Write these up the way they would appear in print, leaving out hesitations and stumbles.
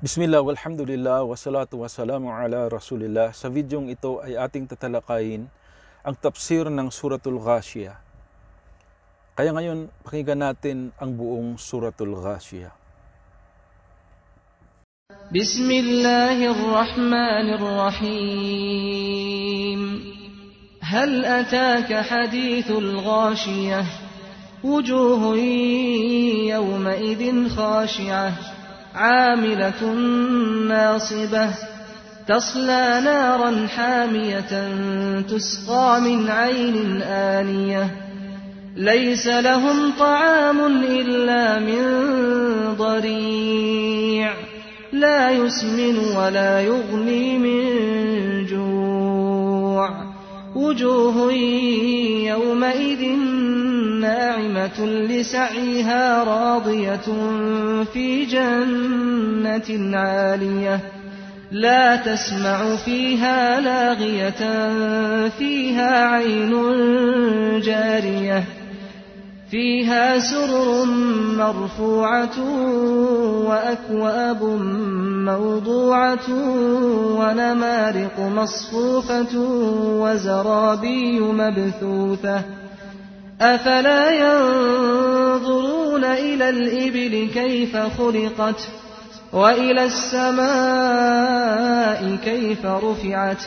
Bismillah, walhamdulillah, wassalatu wassalamu ala rasulillah. Sa videong ito ay ating tatalakayin ang tafsir ng Suratul Ghashiyah. Kaya ngayon, pakinggan natin ang buong Suratul Ghashiyah. Bismillahirrahmanirrahim. Hal ataka hadithul ghashiyah. Wujuhun yawma idhin khashi'ah. عاملة ناصبة تصلى نارا حامية تسقى من عين آنية ليس لهم طعام إلا من ضريع لا يسمن ولا يغني من جوع وجوه يومئذ ناعمة لسعيها راضية في جنة عالية لا تسمع فيها لاغية فيها عين جارية فيها سرر مرفوعة وأكواب موضوعة ونمارق مصفوفة وزرابي مبثوثة أفلا ينظرون إلى الإبل كيف خلقت وإلى السماء كيف رفعت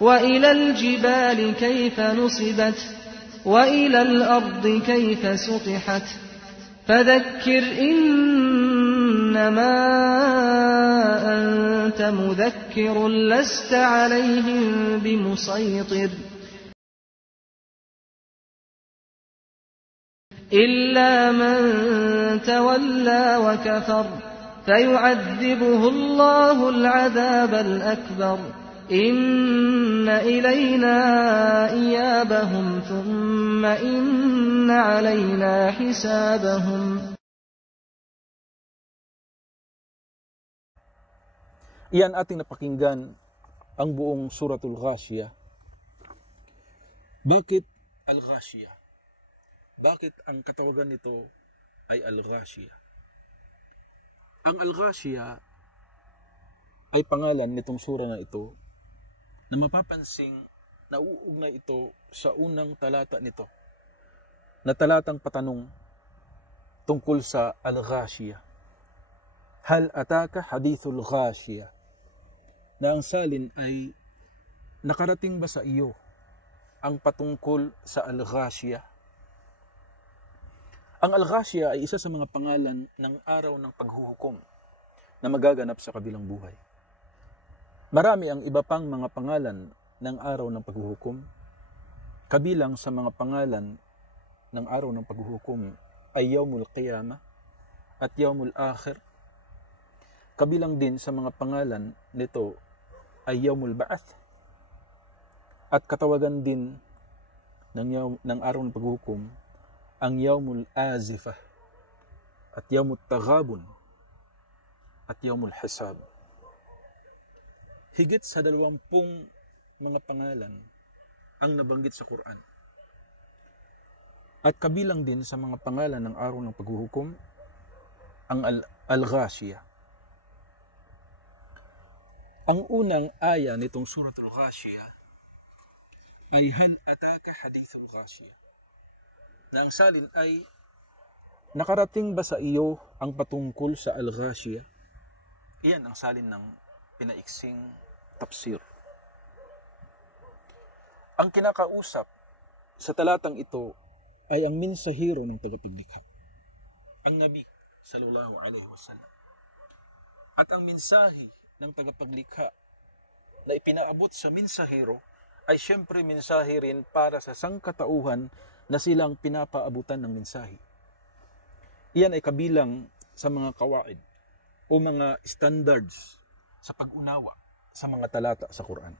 وإلى الجبال كيف نصبت وإلى الأرض كيف سطحت فذكر إنما أنت مذكر لست عليهم بمسيطر إلا من تولى وكفر فيعذبه الله العذاب الأكبر إن إلينا إيابهم ثم إن علينا حسابهم. Iyan ating napakinggan ang buong Suratul Ghashiyah. Bakit Al-Ghashiyah? Bakit ang katawagan nito ay Al-Ghashiyah? Ang Al-Ghashiyah ay pangalan nitong sura na ito na mapapansing nauugnay ito sa unang talata nito, na talatang patanong tungkol sa Al-Ghashiyah. Hal ataka hadithul Ghashiyah, na ang salin ay nakarating ba sa iyo ang patungkol sa Al-Ghashiyah? Ang Al-Ghashiyah ay isa sa mga pangalan ng araw ng paghuhukom na magaganap sa kabilang buhay. Marami ang iba pang mga pangalan ng araw ng paghuhukom. Kabilang sa mga pangalan ng araw ng paghuhukom ay Yawmul Qiyamah at Yawmul Akhir. Kabilang din sa mga pangalan nito ay Yawmul Ba'ath. At katawagan din ng araw ng paghuhukom ang Yawmul Azifah at Yawmul Taghabun at Yawmul Hisab. Higit sa 20 mga pangalan ang nabanggit sa Quran. At kabilang din sa mga pangalan ng araw ng paghuhukom ang Al-Ghashiyah. Ang unang aya nitong Suratul Ghashiyah ay Hal ataka hadithul Ghashiyah, na ang salin ay nakarating ba sa iyo ang patungkol sa Al-Ghashiyah? Iyan ang salin ng pinaiksing tafsir. Ang kinakausap sa talatang ito ay ang mensahero ng tagapaglikha, ang Nabi sallallahu alaihi wasallam. At ang mensahe ng tagapaglikha na ipinaabot sa mensahero ay siyempre mensahe rin para sa sangkatauhan na silang pinapaabutan ng mensahe. Iyan ay kabilang sa mga kawaid o mga standards sa pag-unawa sa mga talata sa Quran,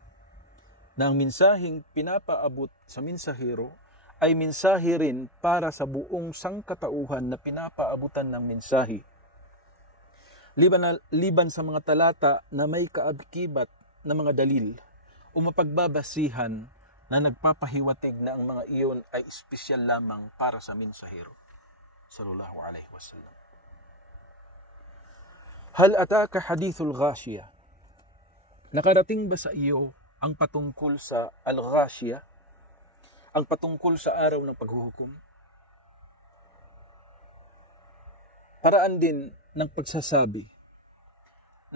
na ang mensaheng pinapaabot sa mensahero ay mensahe rin para sa buong sangkatauhan na pinapaabutan ng mensahe. Liban sa mga talata na may kaadkibat na mga dalil o mapagbabasihan na nagpapahiwatig na ang mga iyon ay espesyal lamang para sa mensahero sallallahu alaihi wasallam. Hal ataka hadithul ghashiyah? Nakarating ba sa iyo ang patungkol sa al-ghashiyah? Ang patungkol sa araw ng paghuhukom? Paraan din ng pagsasabi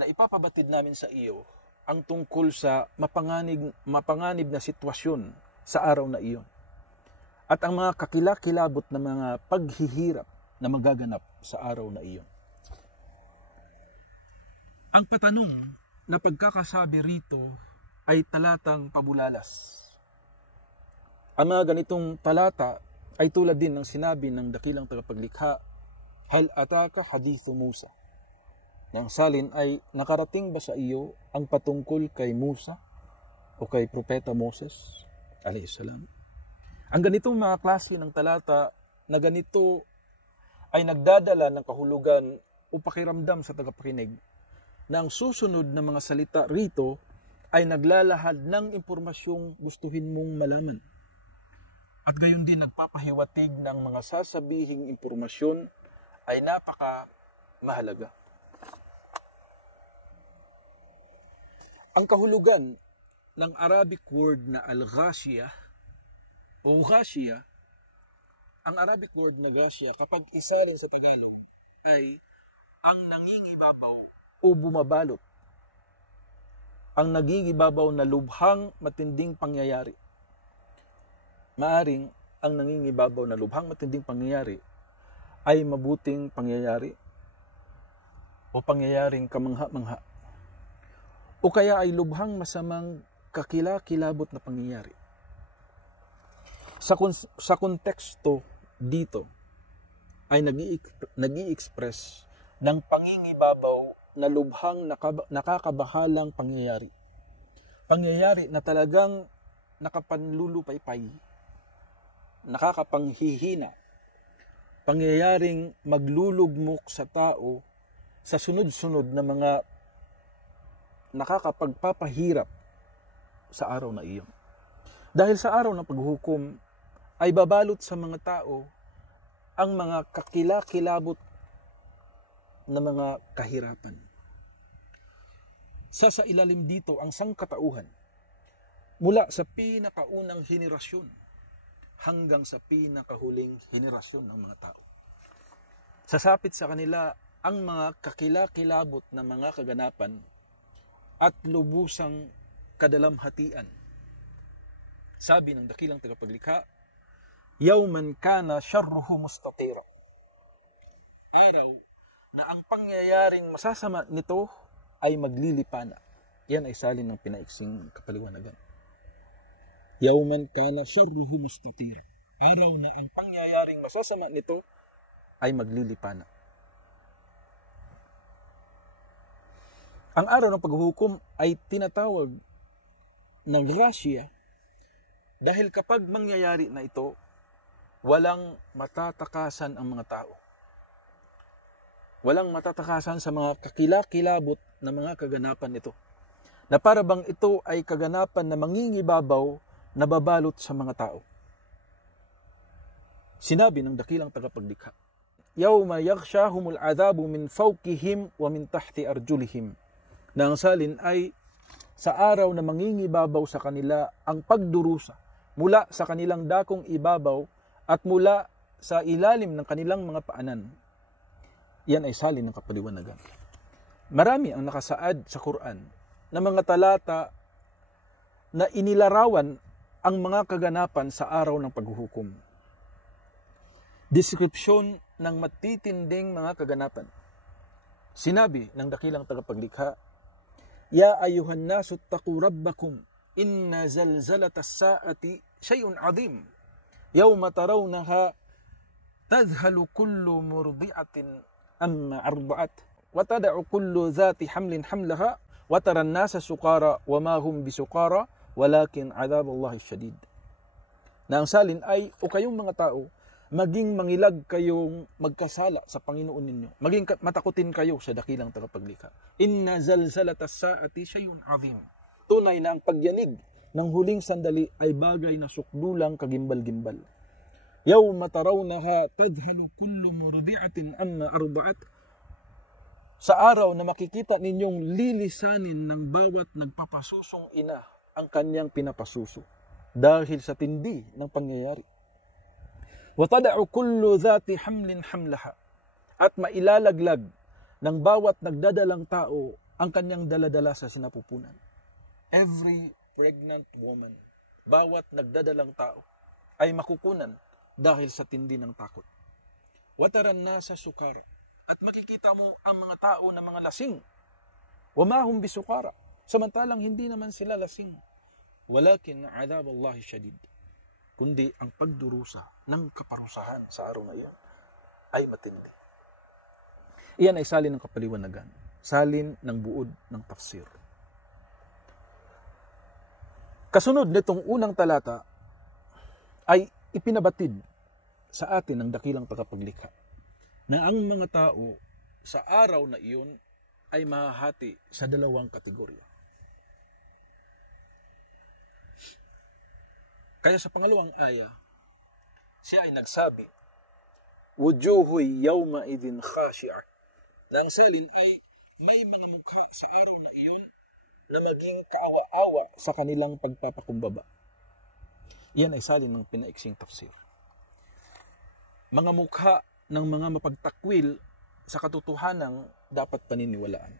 na ipapabatid namin sa iyo ang tungkol sa mapanganib na sitwasyon sa araw na iyon at ang mga kakilakilabot na mga paghihirap na magaganap sa araw na iyon. Ang patanong na pagkakasabi rito ay talatang pabulalas. Ang mga ganitong talata ay tulad din ng sinabi ng dakilang tagapaglikha, hal ataka hadithu Musa. Nang salin ay nakarating ba sa iyo ang patungkol kay Musa o kay Propeta Moses alayhis salam? Ang ganitong mga klase ng talata na ganito ay nagdadala ng kahulugan o pakiramdam sa tagapakinig na ang susunod na mga salita rito ay naglalahad ng impormasyong gustuhin mong malaman. At gayon din nagpapahiwatig ng mga sasabihing impormasyon ay napaka mahalaga. Ang kahulugan ng Arabic word na al-ghashiyah o ghashiyah, ang Arabic word na ghashiyah kapag isalin sa Tagalog ay ang nangingibabaw o bumabalot. Ang nagigibabaw na lubhang matinding pangyayari. Maaring ang nangingibabaw na lubhang matinding pangyayari ay mabuting pangyayari o pangyayaring kamangha-mangha o kaya ay lubhang masamang kakilakilabot na pangyayari. Sa konteksto dito ay nag-i-express ng pangingibabaw na lubhang nakakabahalang pangyayari. Pangyayari na talagang nakapanlulupaypay, nakakapanghihina, pangyayaring maglulugmok sa tao sa sunod-sunod na mga nakakapagpapahirap sa araw na iyon. Dahil sa araw ng paghuhukom ay babalot sa mga tao ang mga kakilakilabot na mga kahirapan. Sa ilalim dito ang sangkatauhan mula sa pinakaunang henerasyon hanggang sa pinakahuling henerasyon ng mga tao. Sasapit sa kanila ang mga kakilakilabot na mga kaganapan at lubusang kadalamhatian. Sabi ng dakilang tagapaglikha, yawman kana syarruhu mustatira. Araw na ang pangyayaring masasama nito ay maglilipana. Yan ay salin ng pinaiksing kapaliwanagan. Yawman kana syarruhu mustatira. Araw na ang pangyayaring masasama nito ay maglilipana. Ang araw ng paghuhukom ay tinatawag ng ghashiyah dahil kapag mangyayari na ito, walang matatakasan ang mga tao. Walang matatakasan sa mga kakilakilabot na mga kaganapan ito. Na para bang ito ay kaganapan na mangingibabaw na babalot sa mga tao. Sinabi ng dakilang tagapaglikha, yawma yaghshahumul adhabu min fawqihim wa min tahti arjulihim. Na ang salin ay sa araw na mangingibabaw sa kanila ang pagdurusa mula sa kanilang dakong ibabaw at mula sa ilalim ng kanilang mga paanan. Yan ay salin ng kapaliwanagan. Marami ang nakasaad sa Quran na mga talata na inilarawan ang mga kaganapan sa araw ng paghuhukom. Deskripsyon ng matitinding mga kaganapan. Sinabi ng dakilang tagapaglikha, ya ayuhan nasu ttaqu rabbakum inna zalzalatas saati syai'un 'azim yawma tarawnaha tadhhalu kullu murdi'atin amma arda'at wa tad'u kullu dhati hamlin hamlaha wa tara an-nasa sukara wa ma hum bisukara walakin 'adzaballahi syadid. Na ang salin ay o kayong mga tao maging mangilag kayong magkasala sa Panginoon ninyo. Maging matakutin kayo sa dakilang tagapaglikha. Inna zalzalatas saati syai'un 'azim. Tunay na ang pagyanig ng huling sandali ay bagay na sukdulang kagimbal-gimbal. Yawma tarawnaha tadhhalu kullu murdi'atin amma arda'at. Sa araw na makikita ninyong lilisanin ng bawat nagpapasusong ina ang kanyang pinapasuso dahil sa tindi ng pangyayari. وَتَدَعُ كُلُّ ذَاتِ حَمْلٍ حَمْلَهَا, at mailalaglag ng bawat nagdadalang tao ang kanyang daladala sa sinapupunan. Every pregnant woman, bawat nagdadalang tao ay makukunan dahil sa tindi ng takot. وَتَرَى النَّاسَ سُكَارَى, at makikita mo ang mga tao na mga lasing. وَمَا هُمْ بِسُكَارَى, samantalang hindi naman sila lasing. وَلَكِنْ عَذَابَ اللَّهِ شَدِيدٌ, kundi ang pagdurusa ng kaparusahan sa araw na iyon ay matindi. Iyan ay salin ng kapaliwanagan, salin ng buod ng tafsir. Kasunod nitong unang talata ay ipinabatid sa atin ng dakilang tagapaglikha na ang mga tao sa araw na iyon ay mahahati sa dalawang kategorya. Kaya sa pangalawang aya, siya ay nagsabi, wujuhoy yawma idin khashi'a, na ang salin ay may mga mukha sa araw na iyon na maging kaawa-awa sa kanilang pagpapakumbaba. Iyan ay salin ng pinaiksing tafsir. Mga mukha ng mga mapagtakwil sa katotohanang dapat paniniwalaan.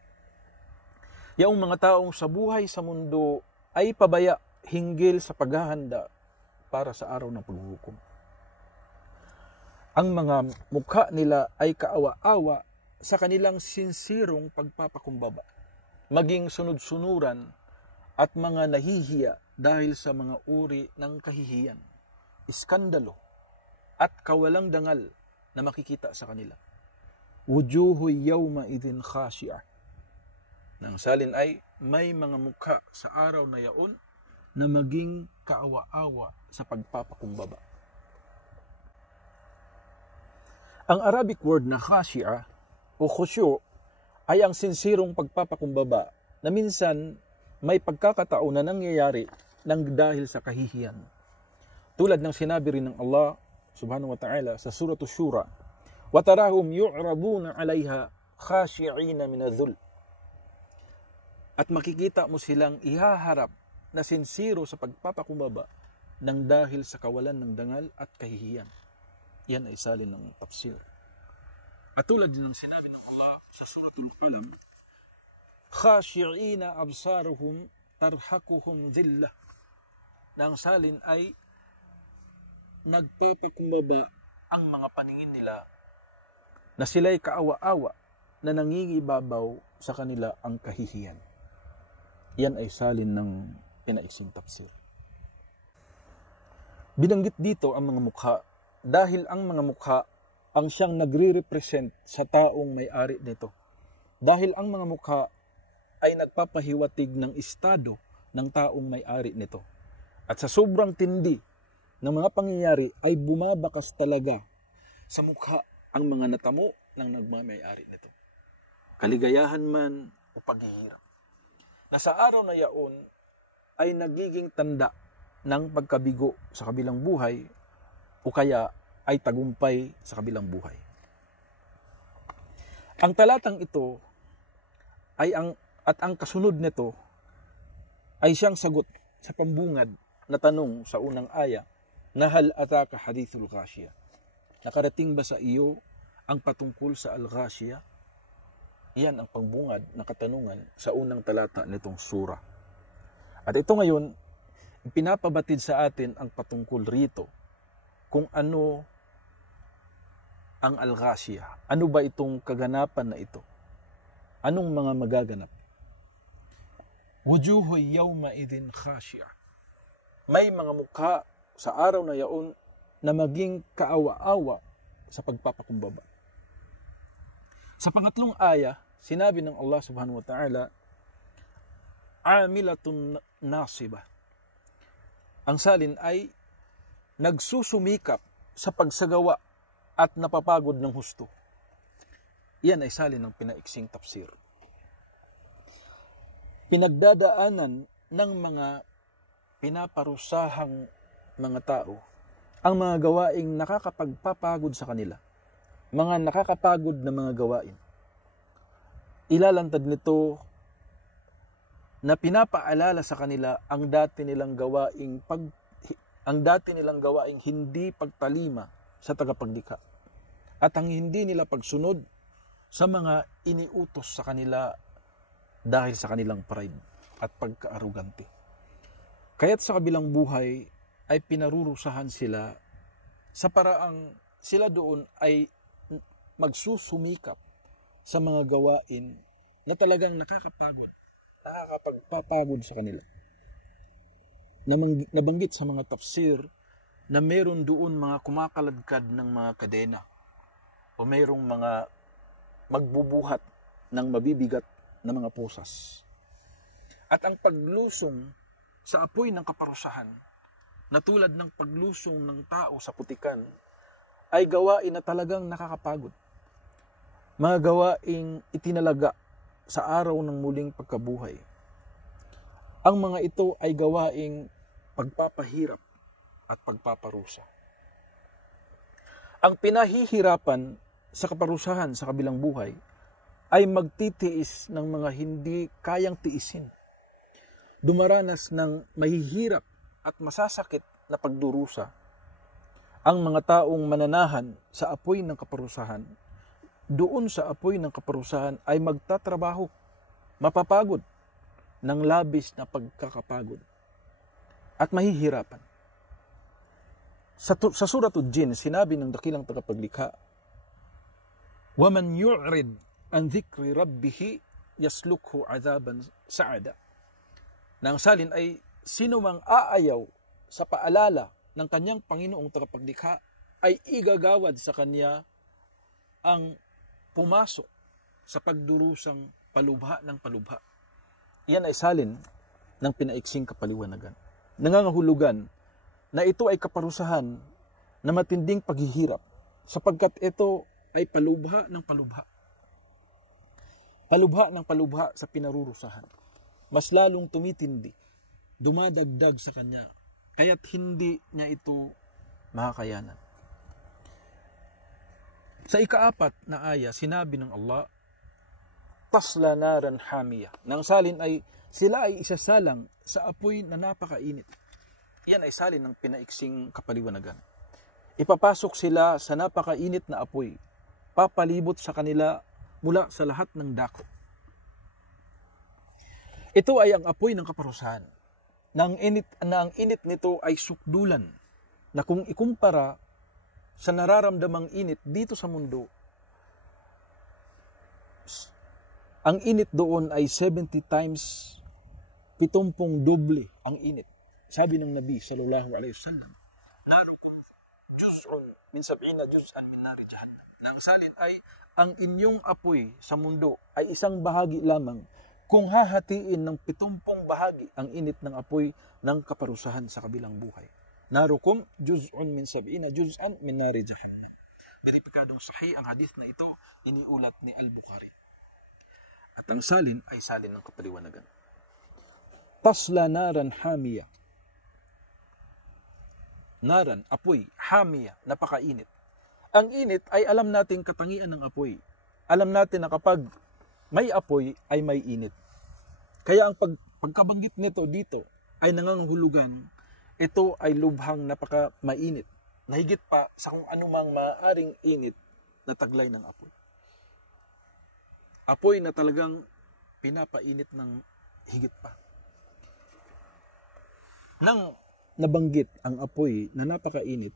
Yaong mga taong sa buhay sa mundo ay pabaya hinggil sa paghahanda para sa araw ng paghuhukom. Ang mga mukha nila ay kaawa-awa sa kanilang sinsirong pagpapakumbaba, maging sunod-sunuran at mga nahihiya dahil sa mga uri ng kahihiyan, iskandalo at kawalang dangal na makikita sa kanila. Wujuhoy yawma idin khashi'a, nang salin ay may mga mukha sa araw na yaon na maging kaawa-awa sa pagpapakumbaba. Ang Arabic word na khashi'a o khusyu' ay ang sinsirong pagpapakumbaba na minsan may pagkakataon na nangyayari ng dahil sa kahihiyan. Tulad ng sinabi rin ng Allah subhanahu wa ta'ala sa Surah Ash-Shura, وَتَرَاهُمْ يُعْرَضُونَ عَلَيْهَا خَاشِعِينَ مِنَ الذُّلِّ, at makikita mo silang ihaharap na sinsiro sa pagpapakumbaba ng dahil sa kawalan ng dangal at kahihiyan. Yan ay salin ng tafsir. At tulad din ng sinabi ng Allah sa Suratul Qalam, khashi'ina absaruhum tarhaquhum dhillah, na ang salin ay nagpapakumbaba ang mga paningin nila na sila'y kaawa-awa na nangingibabaw sa kanila ang kahihiyan. Yan ay salin ng pinaiksing tafsir. Binanggit dito ang mga mukha dahil ang mga mukha ang siyang nagre-represent sa taong may-ari nito. Dahil ang mga mukha ay nagpapahiwatig ng estado ng taong may-ari nito. At sa sobrang tindi ng mga pangyayari ay bumabakas talaga sa mukha ang mga natamo ng nagmamay-ari nito. Kaligayahan man o paghihirap, na sa araw na yaon ay nagiging tanda ng pagkabigo sa kabilang buhay o kaya ay tagumpay sa kabilang buhay. Ang talatang ito ay ang kasunod nito ay siyang sagot sa pambungad na tanong sa unang aya na hal ataka hadithul ghashiya. Nakarating ba sa iyo ang patungkol sa al-ghashiya? Iyan ang pambungad na katanungan sa unang talata nitong sura. At ito ngayon, pinapabatid sa atin ang patungkol rito kung ano ang al-ghashiya. Ano ba itong kaganapan na ito? Anong mga magaganap? Wujuhoy yawma idin khashi'a. May mga mukha sa araw na yaon na maging kaawa-awa sa pagpapakumbaba. Sa pangatlong aya, sinabi ng Allah subhanahu wa ta'ala, amilatun nasiba. Ang salin ay nagsusumikap sa pagsagawa at napapagod ng husto. Iyan ay salin ng pinaiksing tafsir. Pinagdadaanan ng mga pinaparusahang mga tao ang mga gawaing nakakapagpapagod sa kanila. Mga nakakapagod na mga gawain. ilalantad nito na pinapaalala sa kanila ang dati nilang gawaing hindi pagtalima sa tagapaglikha at ang hindi nila pagsunod sa mga iniutos sa kanila dahil sa kanilang pride at pagkaarugante. Kaya't sa kabilang buhay ay pinarurusahan sila sa paraang sila doon ay magsusumikap sa mga gawain na talagang nakakapagpapagod sa kanila. Nabanggit sa mga tafsir na meron doon mga kumakaladkad ng mga kadena o mayroong mga magbubuhat ng mabibigat na mga pusas. At ang paglusong sa apoy ng kaparusahan, na tulad ng paglusong ng tao sa putikan, ay gawain na talagang nakakapagod. Mga gawaing itinalaga sa araw ng muling pagkabuhay. Ang mga ito ay gawaing pagpapahirap at pagpaparusa. Ang pinahihirapan sa kaparusahan sa kabilang buhay ay magtitiis ng mga hindi kayang tiisin. Dumaranas ng mahihirap at masasakit na pagdurusa. Ang mga taong mananahan sa apoy ng kaparusahan, doon sa apoy ng kaparusahan ay magtatrabaho, mapapagod ng labis na pagkakapagod at mahihirapan. Sa Suratul Jin, sinabi ng dakilang tagapaglikha, وَمَنْ يُعْرِدْ عَنْ ذِكْرِ رَبِّهِ يَسْلُكْهُ عَذَابًا سَعَدًا. Nang salin ay sino mang aayaw sa paalala ng kanyang Panginoong tagapaglikha ay igagawad sa kanya ang pumasok sa pagdurusang palubha ng palubha. Iyan ay salin ng pinaiksing kapaliwanagan. Nangangahulugan na ito ay kaparusahan na matinding paghihirap sapagkat ito ay palubha ng palubha. Palubha ng palubha sa pinarurusahan. Mas lalong tumitindi, dumadagdag sa kanya, kaya't hindi niya ito makakayanan. Sa ika-4 na aya, sinabi ng Allah, tasla naran hamiya. Nang salin ay sila ay isasalang sa apoy na napakainit. Yan ay salin ng pinaiksing kapaliwanagan. Ipapasok sila sa napakainit na apoy, papalibot sa kanila mula sa lahat ng dako. Ito ay ang apoy ng kaparusahan. Na ang init nito ay sukdulan, na kung ikumpara sa nararamdamang init dito sa mundo, ang init doon ay 70 times, 70 doble ang init. Sabi ng Nabi sallallahu alaihi wasallam, narukum juz'un min 70 juz'an min nari jahannam. Nang salin ay ang inyong apoy sa mundo ay isang bahagi lamang kung hahatiin ng 70 bahagi ang init ng apoy ng kaparusahan sa kabilang buhay. Narukum juz'un min 70 juz'an min nari jahannam. Beripikadong sahih ang hadith na ito, iniulat ni Al-Bukhari. At ang salin ay salin ng kapaliwanagan. Tasla naran hamiya. Naran, apoy, hamiya, napakainit. Ang init ay alam nating katangian ng apoy. Alam natin na kapag may apoy ay may init. Kaya ang pagkabanggit nito dito ay nangangahulugan, ito ay lubhang napaka mainit. Nahigit pa sa kung anumang maaaring init na taglay ng apoy. Apoy na talagang pinapainit ng higit pa. Nang nabanggit ang apoy na napakainit,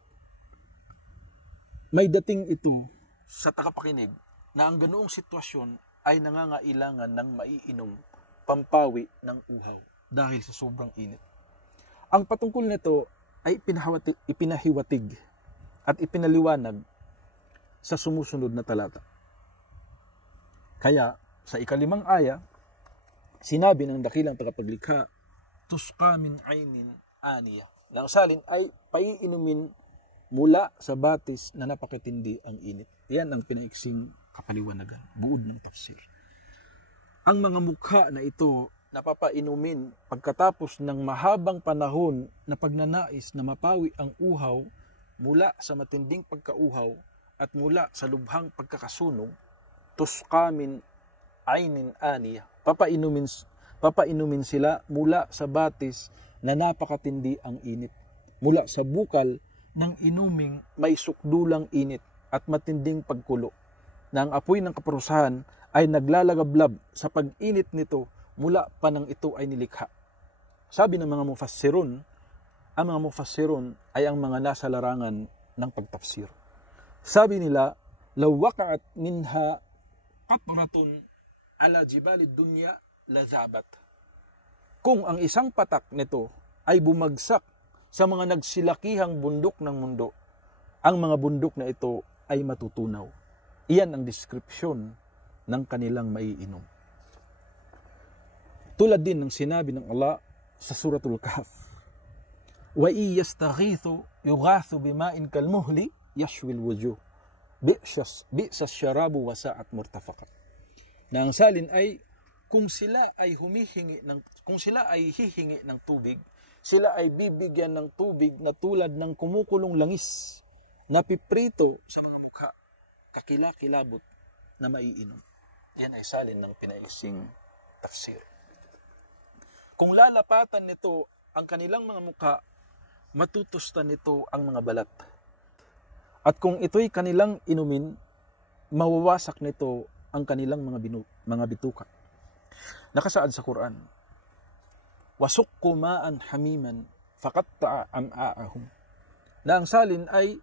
may dating ito sa tagapakinig na ang ganoong sitwasyon ay nangangailangan ng maiinom pampawi ng uhaw dahil sa sobrang init. Ang patungkol nito ay ipinahiwatig at ipinaliwanag sa sumusunod na talata. Kaya sa ika-5 aya, sinabi ng dakilang tagapaglikha, tusqa min aynin aniya. Nang salin ay paiinumin mula sa batis na napakatindi ang init. Yan ang pinaiksing kapaliwanagan, buod ng tafsir. Ang mga mukha na ito napapainumin pagkatapos ng mahabang panahon na pagnanais na mapawi ang uhaw mula sa matinding pagkauhaw at mula sa lubhang pagkakasunog, tusqa min aynin aniyah. Papainumin sila mula sa batis na napakatindi ang init. Mula sa bukal ng inuming may sukdulang init at matinding pagkulo, na ang apoy ng kaparusahan ay naglalagablab sa pag-init nito mula pa nang ito ay nilikha. Sabi ng mga mufassirun, ang mga mufassirun ay ang mga nasa larangan ng pagtafsir. Sabi nila, law waqa'at minha qatratun ala jibalid dunya lazabat. Kung ang isang patak nito ay bumagsak sa mga nagsilakihang bundok ng mundo, ang mga bundok na ito ay matutunaw. Iyan ang description ng kanilang maiinom. Tulad din ng sinabi ng Allah sa Suratul Kahf, wa iyastaghithu yughathu bima'in kalmuhli yashwil wujuh bi'sas syarabu wa sa'at murtafaqa. Na ang salin ay kung sila ay hihingi ng tubig, sila ay bibigyan ng tubig na tulad ng kumukulong langis na piprito sa mga mukha, kakilakilabot na maiinom. Yan ay salin ng pinaiksing tafsir. Kung lalapatan nito ang kanilang mga mukha, matutustan nito ang mga balat. At kung ito'y kanilang inumin, mawawasak nito ang kanilang mga bituka. Nakasaad sa Quran, wasukku ma'an hamiman faqatta'a am'a'ahum. Na ang salin ay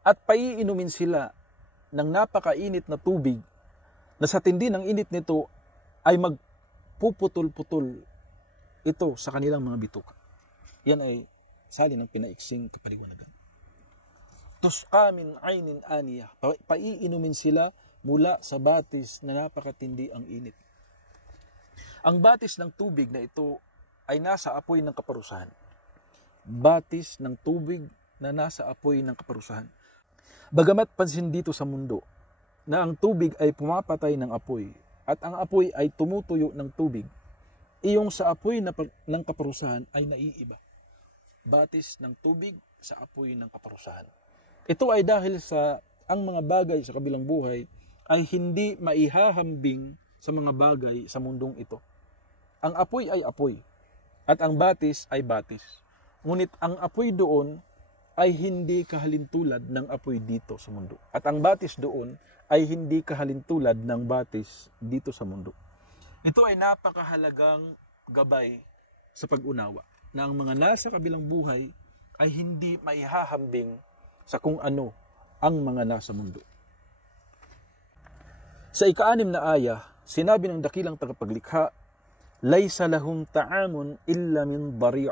at paiinumin sila ng napakainit na tubig na sa tindi ng init nito ay magpuputol-putol ito sa kanilang mga bituka. Yan ay salin ng pinaiksing kapaliwanagan. Tusqa min aynin aniyah. Paiinumin sila mula sa batis na napakatindi ang init. Ang batis ng tubig na ito ay nasa apoy ng kaparusahan. Batis ng tubig na nasa apoy ng kaparusahan. Bagamat pansin dito sa mundo na ang tubig ay pumapatay ng apoy at ang apoy ay tumutuyo ng tubig, iyong sa apoy ng kaparusahan ay naiiba. Batis ng tubig sa apoy ng kaparusahan. Ito ay dahil sa ang mga bagay sa kabilang buhay ay hindi maihahambing sa mga bagay sa mundong ito. Ang apoy ay apoy at ang batis ay batis. Ngunit ang apoy doon ay hindi kahalintulad ng apoy dito sa mundo. At ang batis doon ay hindi kahalintulad ng batis dito sa mundo. Ito ay napakahalagang gabay sa pag-unawa na ang mga nasa kabilang buhay ay hindi maihahambing sa kung ano ang mga nasa mundo. Sa ika-6 na aya, sinabi ng dakilang tagapaglikha, laysa lahum ta'amun illa min dari',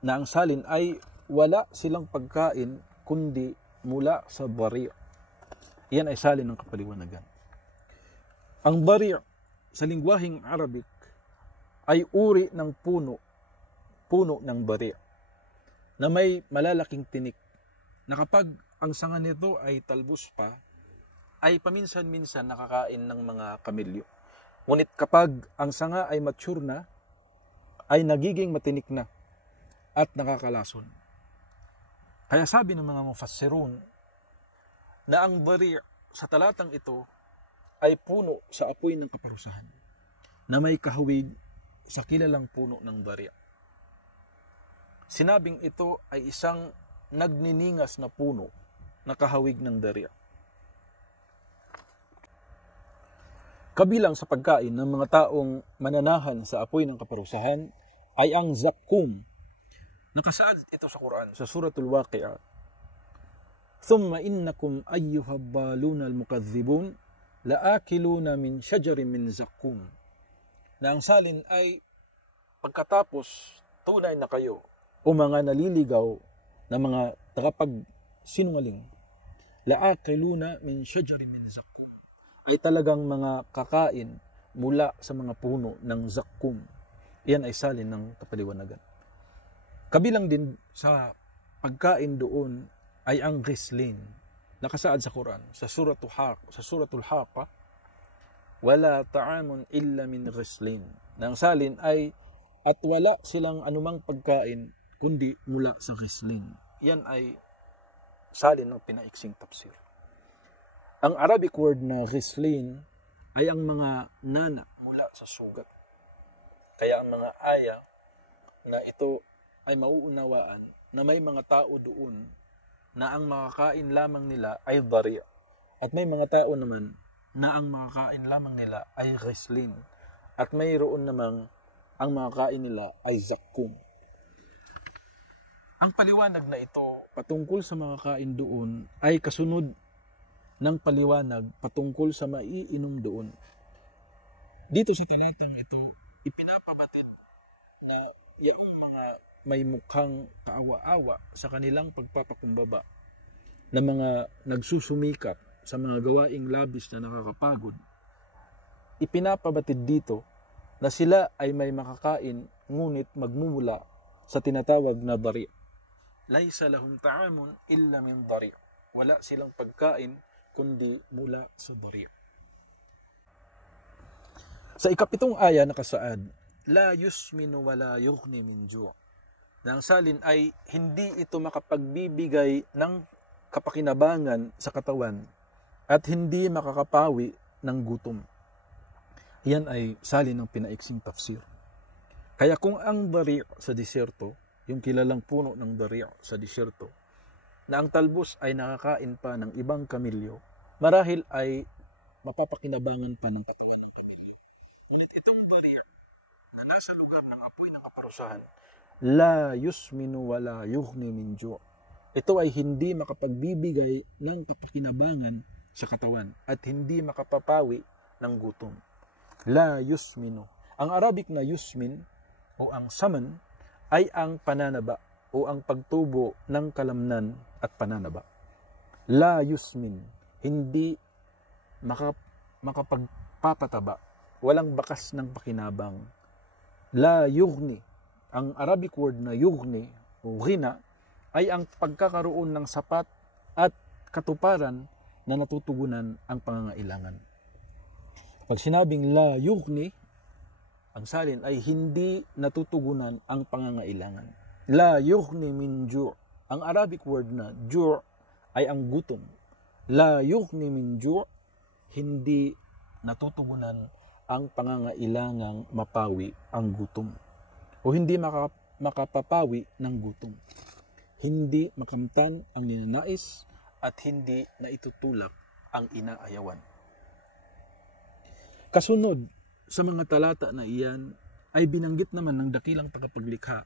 na ang salin ay wala silang pagkain kundi mula sa dari'. Iyan ay salin ng kapaliwanagan. Ang dari' sa lingwaheng Arabic ay uri ng puno ng dari' na may malalaking tinik, na kapag ang sanga nito ay talbos pa, ay paminsan-minsan nakakain ng mga kamilyo. Ngunit kapag ang sanga ay mature na, ay nagiging matinik na at nakakalason. Kaya sabi ng mga mufassirun na ang dari' sa talatang ito ay puno sa apoy ng kaparusahan na may kahawig sa kilalang puno ng dari'. Sinabing ito ay isang nagniningas na puno na kahawig ng dari'. Kabilang sa pagkain ng mga taong mananahan sa apoy ng kaparusahan ay ang zakkum. Nakasaad ito sa Quran, sa Suratul Waqi'ah. Thumma innakum ayyuhabbaluna al-mukaththibun laakiluna min shajarin min zakkum. Na ang salin ay pagkatapos tunay na kayo o mga naliligaw na mga tagapagsinungaling, laakiluna min shajarin min zakkum, ay talagang mga kakain mula sa mga puno ng zakkum. Iyan ay salin ng kapaliwanagan. Kabilang din sa pagkain doon ay ang ghislin. Nakasaad sa Quran, sa Suratul Haqa, wala ta'amun illa min ghislin. Nang salin ay at wala silang anumang pagkain kundi mula sa ghislin. Yan ay salin ng pinaiksing tafsir. Ang Arabic word na ghislin ay ang mga nana mula sa sugat. Kaya ang mga aya na ito ay mauunawaan na may mga tao doon na ang makakain lamang nila ay dari'. At may mga tao naman na ang makakain lamang nila ay ghislin. At mayroon namang ang makakain nila ay zakkum. Ang paliwanag na ito patungkol sa makakain doon ay kasunod ng paliwanag patungkol sa maiinom doon. Dito sa talatang ito, ipinapabatid na yung mga may mukhang kaawa-awa sa kanilang pagpapakumbaba, na mga nagsusumikap sa mga gawaing labis na nakakapagod, ipinapabatid dito na sila ay may makakain ngunit magmumula sa tinatawag na dari'. Laysa lahum ta'amun illa min dari'. Wala silang pagkain kundi mula sa dari'. Sa 7 aya nakasaad, la yusminu wa la yughni min ju'. Na ang salin ay hindi ito makapagbibigay ng kapakinabangan sa katawan at hindi makakapawi ng gutom. Yan ay salin ng pinaiksing tafsir. Kaya kung ang dari' sa disyerto, yung kilalang puno ng dari' sa disyerto, na ang talbos ay nakakain pa ng ibang kamilyo, marahil ay mapapakinabangan pa ng katawan ng kamilyo. Ngunit itong dari' na nasa lugar ng apoy ng kaparusahan, la yusminu wa la yughni min ju'. Ito ay hindi makapagbibigay ng kapakinabangan sa katawan at hindi makapapawi ng gutom. La yusminu. Ang Arabic na yusmin o ang saman ay ang pananaba o ang pagtubo ng kalamnan at pananaba. La yusmin. Hindi makapagpapataba. Walang bakas ng pakinabang. La yughni. Ang Arabic word na yughni o ghina ay ang pagkakaroon ng sapat at katuparan na natutugunan ang pangangailangan. Pag sinabing la yughni, ang salin ay hindi natutugunan ang pangangailangan. La yughni min ju'. Ang Arabic word na ju' ay ang gutom. La yughni min ju', hindi natutugunan ang pangangailangang mapawi ang gutom. O hindi makapapawi ng gutom. Hindi makamtan ang ninanais at hindi na itutulak ang inaayawan. Kasunod sa mga talata na iyan ay binanggit naman ng dakilang tagapaglikha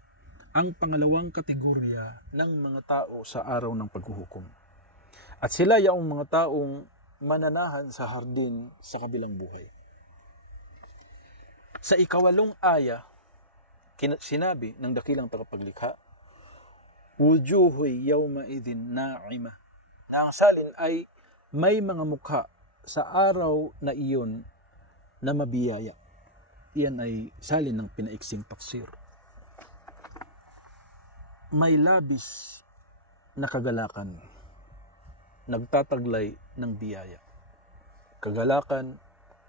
ang pangalawang kategorya ng mga tao sa araw ng paghuhukom. At sila yaong mga taong mananahan sa hardin sa kabilang buhay. Sa 8 aya, sinabi ng dakilang tagapaglikha, wujuhoy yawma idhin na'ima. Na ang salin ay may mga mukha sa araw na iyon na mabiyaya. Iyan ay salin ng pinaiksing tafsir. May labis na kagalakan, nagtataglay ng biyaya. Kagalakan,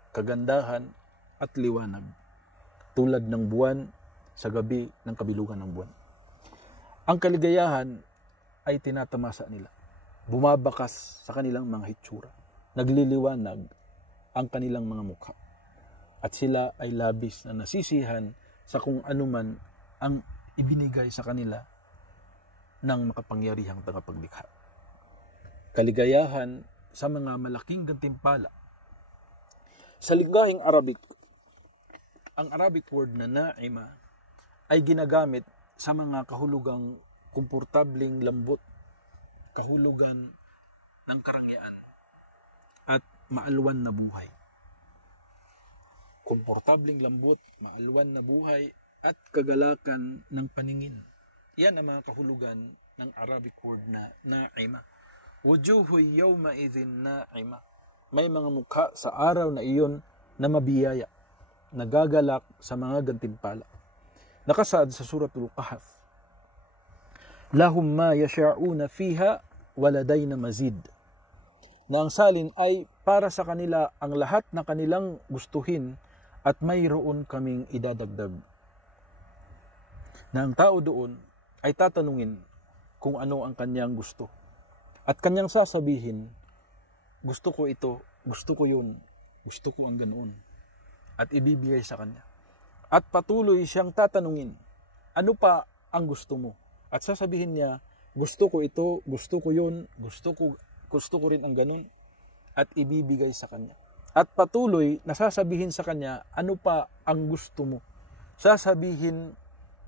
kagandahan, at liwanag. Tulad ng buwan sa gabi ng kabilugan ng buwan. Ang kaligayahan ay tinatamasa nila. Bumabakas sa kanilang mga hitsura. Nagliliwanag ang kanilang mga mukha. At sila ay labis na nasisihan sa kung anuman ang ibinigay sa kanila ng makapangyarihang tagapaglikha. Kaligayahan sa mga malaking gantimpala. Sa lingahing Arabic, ang Arabic word na na'ima ay ginagamit sa mga kahulugang komportabling lambot, kahulugan ng karangyaan, at maalwan na buhay. Komportabling lambot, maalwan na buhay, at kagalakan ng paningin. Yan ang mga kahulugan ng Arabic word na na'ima. Wujuhoy yawma idhin na'ima. May mga mukha sa araw na iyon na mabiyaya, nagagalak sa mga gantimpala. Nakasaad sa Suratul Kahf, lahum ma yasha'una fiha waladayna mazid. Na ang salin ay para sa kanila ang lahat na kanilang gustuhin at mayroon kaming idadagdag. Na ang tao doon ay tatanungin kung ano ang kanyang gusto. At kanyang sasabihin, gusto ko ito, gusto ko yun, gusto ko ang ganoon. At ibibigay sa kanya. At patuloy siyang tatanungin, ano pa ang gusto mo? At sasabihin niya, gusto ko ito, gusto ko yun, gusto ko rin ang ganun. At ibibigay sa kanya. At patuloy nasasabihin sa kanya, ano pa ang gusto mo? Sasabihin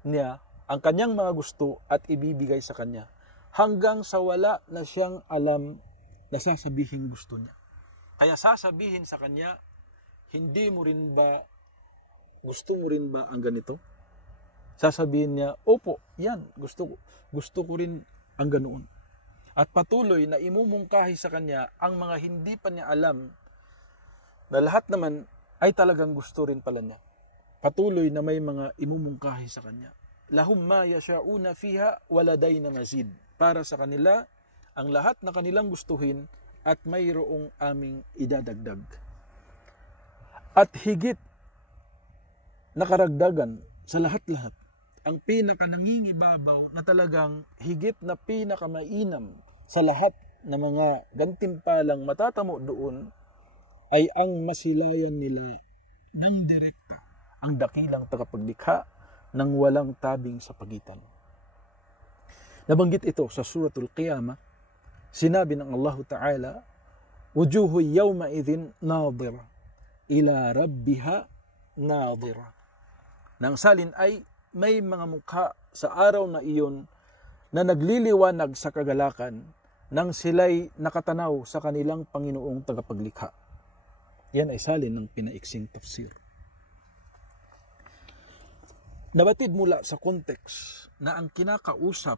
niya ang kanyang mga gusto at ibibigay sa kanya. Hanggang sa wala na siyang alam na sasabihin gusto niya. Kaya sasabihin sa kanya, gusto mo rin ba ang ganito? Sasabihin niya, opo, yan, gusto ko rin ang ganoon. At patuloy na imumungkahi sa kanya ang mga hindi pa niya alam na lahat naman ay talagang gusto rin pala niya. Patuloy na may mga imumungkahi sa kanya. Lahum ma yasha'una fiha waladayna mazid. Para sa kanila, ang lahat na kanilang gustuhin at mayroong aming idadagdag. At higit na karagdagan sa lahat-lahat, ang pinaka-nangingibabaw na talagang higit na pinakamainam sa lahat na mga gantimpalang matatamo doon ay ang masilayan nila ng direkta ang dakilang tagapaglikha ng walang tabing sa pagitan. Nabanggit ito sa Suratul Qiyamah. Sinabi ng Allah Ta'ala, wujuhu yawma idhin nadira ila rabbiha nadira. Nang salin ay may mga mukha sa araw na iyon na nagliliwanag sa kagalakan nang sila'y nakatanaw sa kanilang Panginoong tagapaglikha. Yan ay salin ng pinaiksing tafsir. Nabatid mula sa konteks na ang kinakausap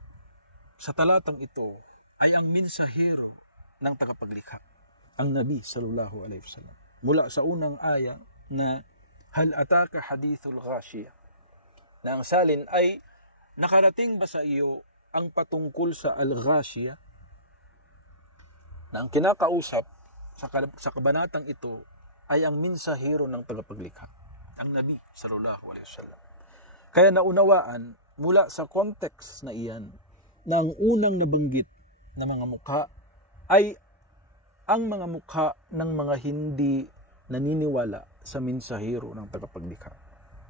sa talatang ito ay ang mensahero ng tagapaglikha, ang Nabi sallallahu alaihi wasallam. Mula sa unang aya na hal ataka hadithul ghashiyah, na ang salin ay nakarating ba sa iyo ang patungkol sa al-ghashiyah, na ang kinakausap sa kabanatang ito ay ang mensahero ng tagapaglikha, ang Nabi sallallahu alaihi wasallam. Kaya naunawaan mula sa konteks na iyan na ang unang nabanggit na mga mukha ay ang mga mukha ng mga hindi naniniwala sa mensahero ng tagapaglikha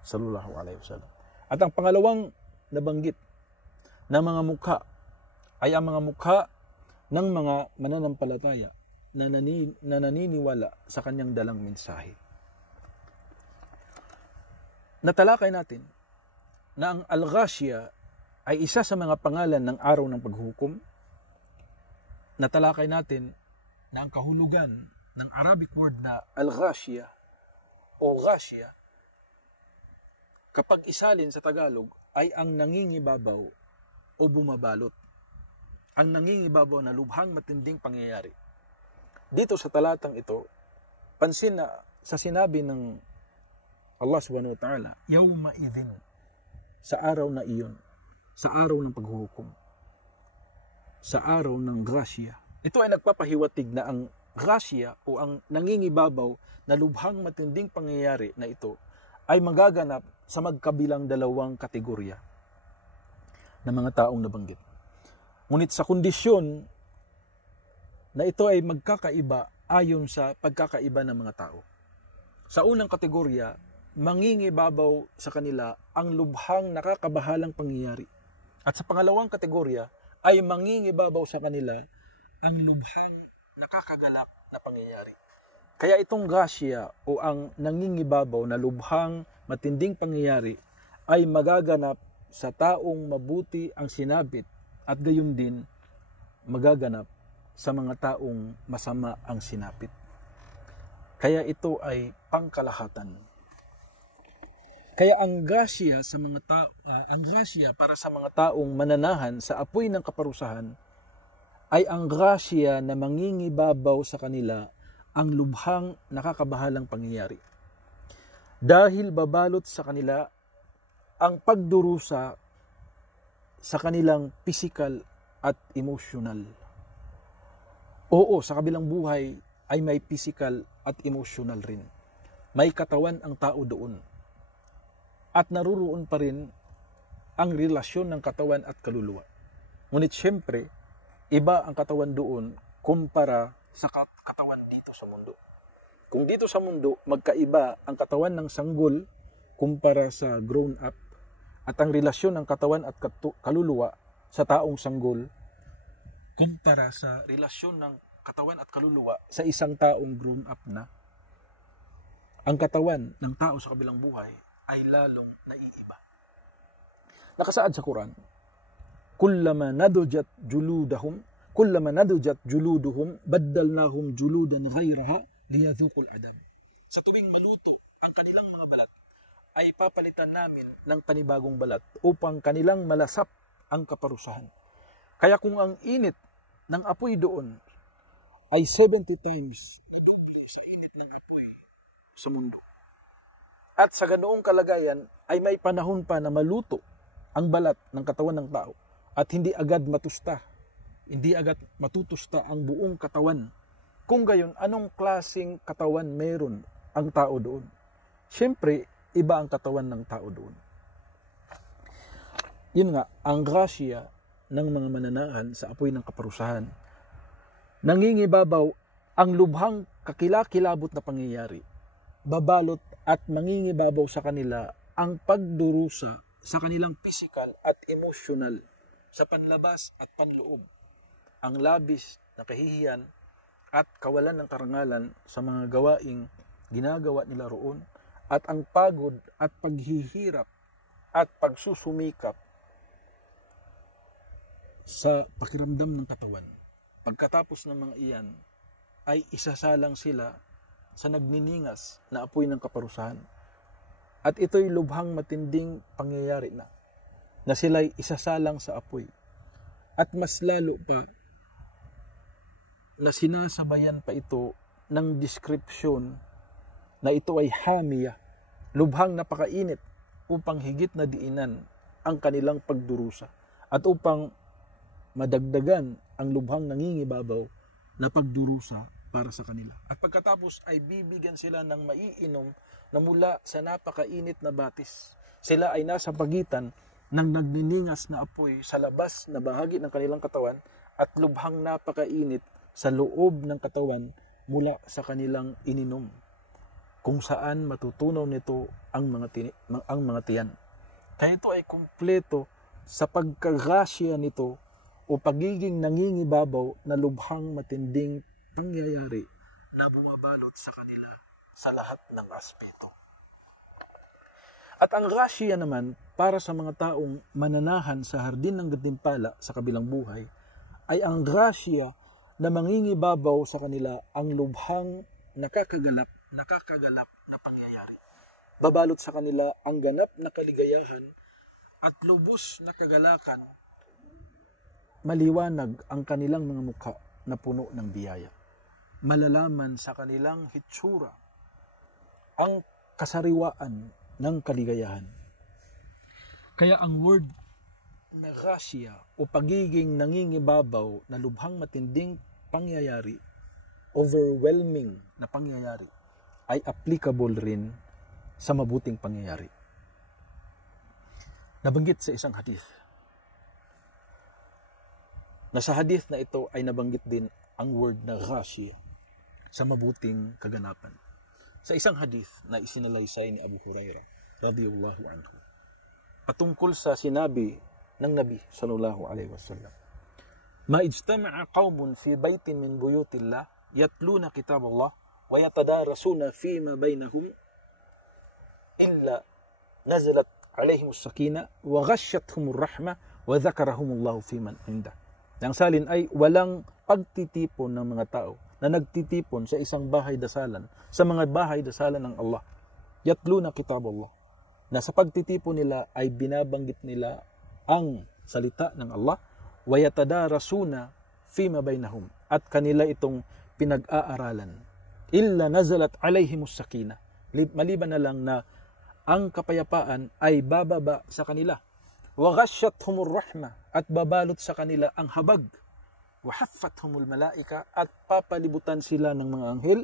sallallahu alaihi wasallam. At ang pangalawang nabanggit na mga mukha ay ang mga mukha ng mga mananampalataya na naniniwala sa kanyang dalang mensahe. Natalakay natin na ang al-ghashiyah ay isa sa mga pangalan ng araw ng paghukom. Natalakay natin na ang kahulugan ng Arabic word na al-ghashiyah o ghashiyah, kapag isalin sa Tagalog, ay ang nangingibabaw o bumabalot. Ang nangingibabaw na lubhang matinding pangyayari. Dito sa talatang ito, pansin na sa sinabi ng Allah subhanahu wa ta'ala, yawma idhin, sa araw na iyon, sa araw ng paghuhukom, sa araw ng ghashiyah. Ito ay nagpapahiwatig na ang ghashiyah o ang nangingibabaw na lubhang matinding pangyayari na ito ay magaganap sa magkabilang dalawang kategorya ng mga taong nabanggit. Ngunit sa kondisyon na ito ay magkakaiba ayon sa pagkakaiba ng mga tao. Sa unang kategorya, mangingibabaw sa kanila ang lubhang nakakabahalang pangyayari. At sa pangalawang kategorya ay mangingibabaw sa kanila ang lubhang nakakagalak na pangyayari. Kaya itong ghashiyah o ang nangingibabaw na lubhang matinding pangyayari ay magaganap sa taong mabuti ang sinabit at gayon din magaganap sa mga taong masama ang sinapit. Kaya ito ay pangkalahatan. Kaya ang ghashiyah para sa mga taong mananahan sa apoy ng kaparusahan ay ang ghashiyah na mangingibabaw sa kanila ang lubhang nakakabahalang pangyayari. Dahil babalot sa kanila ang pagdurusa sa kanilang physical at emotional. Oo, sa kabilang buhay ay may physical at emotional rin. May katawan ang tao doon. At naruroon pa rin ang relasyon ng katawan at kaluluwa. Ngunit syempre, iba ang katawan doon kumpara sa katawan dito sa mundo. Kung dito sa mundo, magkaiba ang katawan ng sanggol kumpara sa grown up at ang relasyon ng katawan at kaluluwa sa taong sanggol kumpara sa relasyon ng katawan at kaluluwa sa isang taong grown up na, ang katawan ng tao sa kabilang buhay ay lalong naiiba. Nakasaad sa Quran, kullama nadujat juluduhum baddalnahum juludan ghayraha liyadhuqul adam. Sa tuwing maluto ang kanilang mga balat, ay papalitan namin ng panibagong balat upang kanilang malasap ang kaparusahan. Kaya kung ang init ng apoy doon ay 70 times sa init ng apoy sa mundo, at sa ganoong kalagayan ay may panahon pa na maluto ang balat ng katawan ng tao at hindi agad matutusta ang buong katawan. Kung gayon, anong klaseng katawan meron ang tao doon? Siyempre, iba ang katawan ng tao doon. Yun nga, ang grasya ng mga mananahan sa apoy ng kaparusahan, nangingibabaw ang lubhang kakilakilabot na pangyayari. Babalot at mangingibabaw sa kanila ang pagdurusa sa kanilang physical at emotional, sa panlabas at panloob, ang labis na kahihiyan at kawalan ng karangalan sa mga gawaing ginagawa nila roon, at ang pagod at paghihirap at pagsusumikap sa pakiramdam ng katawan. Pagkatapos ng mga iyan, ay isasalang sila sa nagniningas na apoy ng kaparusahan. At ito'y lubhang matinding pangyayari na sila'y isasalang sa apoy. At mas lalo pa na sinasabayan pa ito ng deskripsyon na ito ay hamiya, lubhang napakainit, upang higit na diinan ang kanilang pagdurusa at upang madagdagan ang lubhang nangingibabaw na pagdurusa para sa kanila. At pagkatapos ay bibigyan sila ng maiinom na mula sa napakainit na batis. Sila ay nasa pagitan ng nagniningas na apoy sa labas na bahagi ng kanilang katawan at lubhang napakainit sa loob ng katawan mula sa kanilang ininom, kung saan matutunaw nito ang mga tiyan. Kaya ito ay kumpleto sa pagkagrasya nito o pagiging nangingibabaw na lubhang matinding pangyayari na bumabalot sa kanila sa lahat ng aspeto. At ang grasya naman para sa mga taong mananahan sa hardin ng gantimpala sa kabilang buhay ay ang grasya na mangingibabaw sa kanila ang lubhang nakakagalap na pangyayari. Babalot sa kanila ang ganap na kaligayahan at lubos na kagalakan. Maliwanag ang kanilang mga mukha na puno ng biyaya. Malalaman sa kanilang hitsura ang kasariwaan ng kaligayahan. Kaya ang word na grasya o pagiging nangingibabaw na lubhang matinding pangyayari, overwhelming na pangyayari, ay applicable rin sa mabuting pangyayari. Nabanggit sa isang hadith. Na sa hadith na ito ay nabanggit din ang word na grasya sa mabuting kaganapan. Sa isang hadith na isinalaysay ni Abu Hurairah radhiyallahu anhu, patungkol sa sinabi ng Nabi sallallahu alaihi wasallam, "Ma ijtama'a qaumun fi baitin min buyutillah yatluna kitaballah wa yatadarasuna fima bainahum illa nazalat alaihimus sakina wa ghashyathumur rahmah wa dhakarahumullahu fiman indah." Ang salin ay walang pagtitipon ng mga tao na nagtitipon sa isang bahay dasalan, sa mga bahay dasalan ng Allah. Yatluna kitaballah, na sa pagtitipon nila ay binabanggit nila ang salita ng Allah, wa yatadarasuna fima bainahum, at kanila itong pinag-aaralan. Illa nazalat alaihimus sakina, maliban na lang na ang kapayapaan ay bababa sa kanila. Wa ghashyathumur rahmah, at babalot sa kanila ang habag. Wa haffathumul malaika, at papalibutan sila ng mga anghel.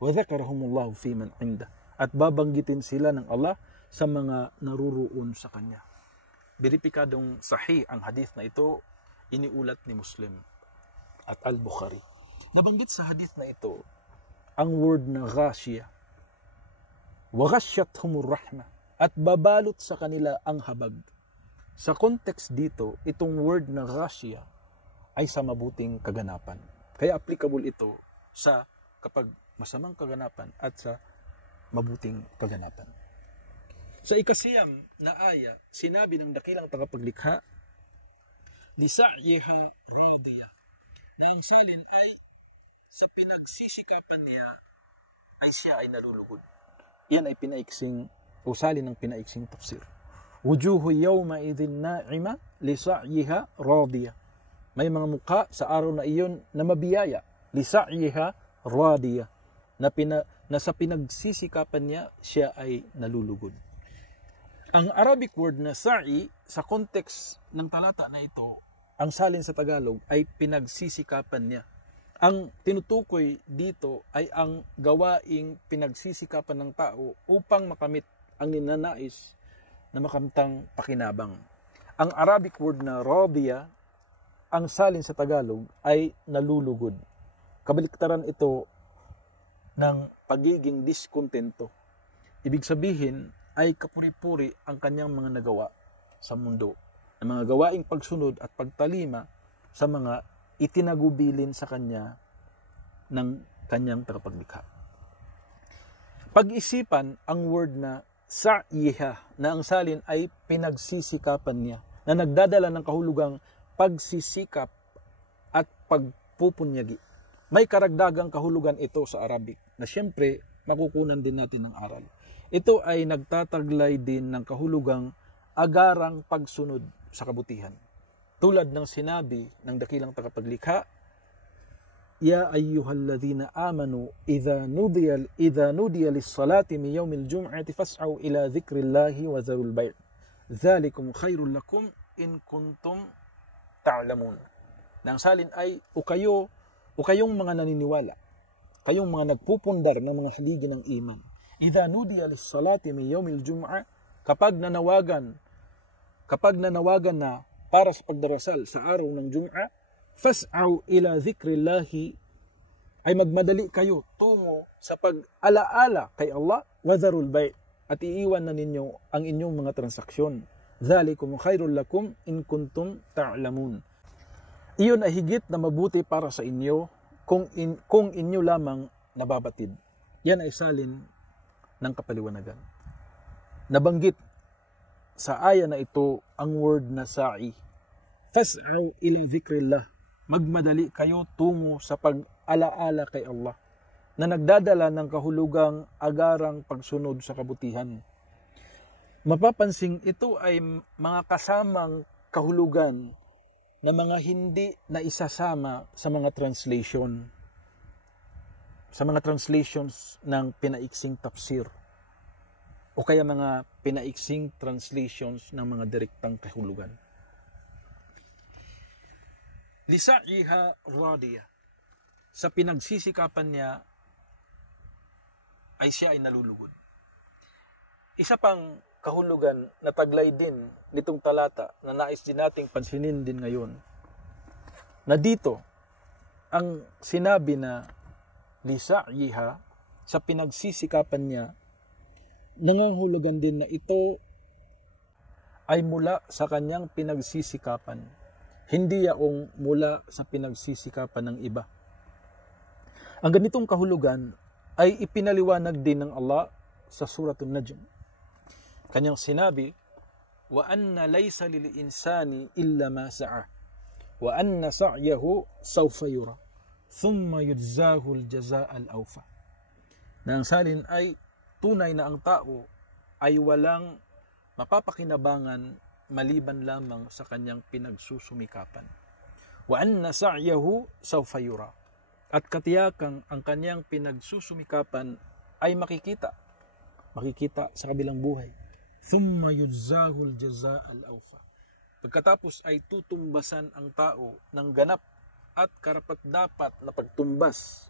Wa dhakarahumullahu fiman indah, at babanggitin sila ng Allah sa mga naruroon sa kanya. Beripikadong sahih ang hadith na ito, iniulat ni Muslim at Al-Bukhari. Nabanggit sa hadith na ito ang word na ghashiya. Wa ghasyathumur rahmah, at babalot sa kanila ang habag. Sa context dito, itong word na ghashiya ay sa mabuting kaganapan. Kaya applicable ito sa kapag masamang kaganapan at sa mabuting kaganapan. Sa ikasiyam na aya, sinabi ng dakilang tagapaglikha, lisa'yiha radiyah, na ang salin ay sa pinagsisikapan niya ay siya ay nalulugod. Yan ay pinaiksing o salin ng pinaiksing tafsir. Wujuhu yawma idhin na'ima lisa'yiha radiyah. May mga mukha sa araw na iyon na mabiyaya, lisa'yiha radiyah, na sa pinagsisikapan niya siya ay nalulugod. Ang Arabic word na sa'i, sa context ng talata na ito, ang salin sa Tagalog ay pinagsisikapan niya. Ang tinutukoy dito ay ang gawaing pinagsisikapan ng tao upang makamit ang ninanais na makamtang pakinabang. Ang Arabic word na radiyah, ang salin sa Tagalog ay nalulugod. Kabaliktaran ito ng pagiging diskontento. Ibig sabihin ay kapuri-puri ang kanyang mga nagawa sa mundo, ang mga gawaing pagsunod at pagtalima sa mga itinagubilin sa kanya ng kanyang tagapaglikha. Pag-isipan ang word na sa'iha, na ang salin ay pinagsisikapan niya, na nagdadala ng kahulugang pagsisikap at pagpupunyagi. May karagdagang kahulugan ito sa Arabic na siyempre makukunan din natin ng aral. Ito ay nagtataglay din ng kahulugang agarang pagsunod sa kabutihan. Tulad ng sinabi ng dakilang tagapaglikha, Ya ayyuhalladhina amanu idha nudiya lis-salati min yawmil jum'ati fas'au ila dhikrillahi wa dharul bay'. Dhalikum khairul lakum in kuntum ta'lamun. Nang salin ay o kayong mga naniniwala, kayong mga nagpupundar ng mga haligi ng iman. Idha nudiya lis-salati min yawmil jum'a, kapag nanawagan na para sa pagdarasal sa araw ng Jum'a, fas'au ila dhikrillahi, ay magmadali kayo tungo sa pag-alaala kay Allah, wa dharul bay', at iiwan na ninyo ang inyong mga transaksyon. Dhalikum khairul lakum in kuntum ta'lamun. Iyon ay higit na mabuti para sa inyo kung inyo lamang nababatid. Yan ay salin ng kapaliwanagan. Nabanggit sa aya na ito ang word na sa'i. Fas'au ila dhikrillah, magmadali kayo tungo sa pag-alaala kay Allah, na nagdadala ng kahulugang agarang pagsunod sa kabutihan. Mapapansing ito ay mga kasamang kahulugan na mga hindi na isasama sa mga translations ng pinaiksing tafsir o kaya mga pinaiksing translations ng mga direktang kahulugan. Lisa'iha radiyah, sa pinagsisikapan niya ay siya ay nalulugod. Isa pang kahulugan na taglay din nitong talata na nais din nating pansinin din ngayon, na dito ang sinabi na lisa'iha, sa pinagsisikapan niya, nangangahulugan din na ito ay mula sa kanyang pinagsisikapan, hindi yaong mula sa pinagsisikapan ng iba. Ang ganitong kahulugan ay ipinaliwanag din ng Allah sa Suratul Najm. Kanyang sinabi, wa anna laysa lil insani illa ma sa'a wa anna sa'yahu sawfa yura thumma yujzahu al jazaa al awfa. Na ang salin ay tunay na ang tao ay walang mapapakinabangan maliban lamang sa kanyang pinagsusumikapan. Wa anna sa'yahu sawfa yura, at katiyakang ang kanyang pinagsusumikapan ay makikita sa kabilang buhay. Thumma yujzahu al jazaa al awfa, pagkatapos ay tutumbasan ang tao ng ganap at karapat-dapat na pagtumbas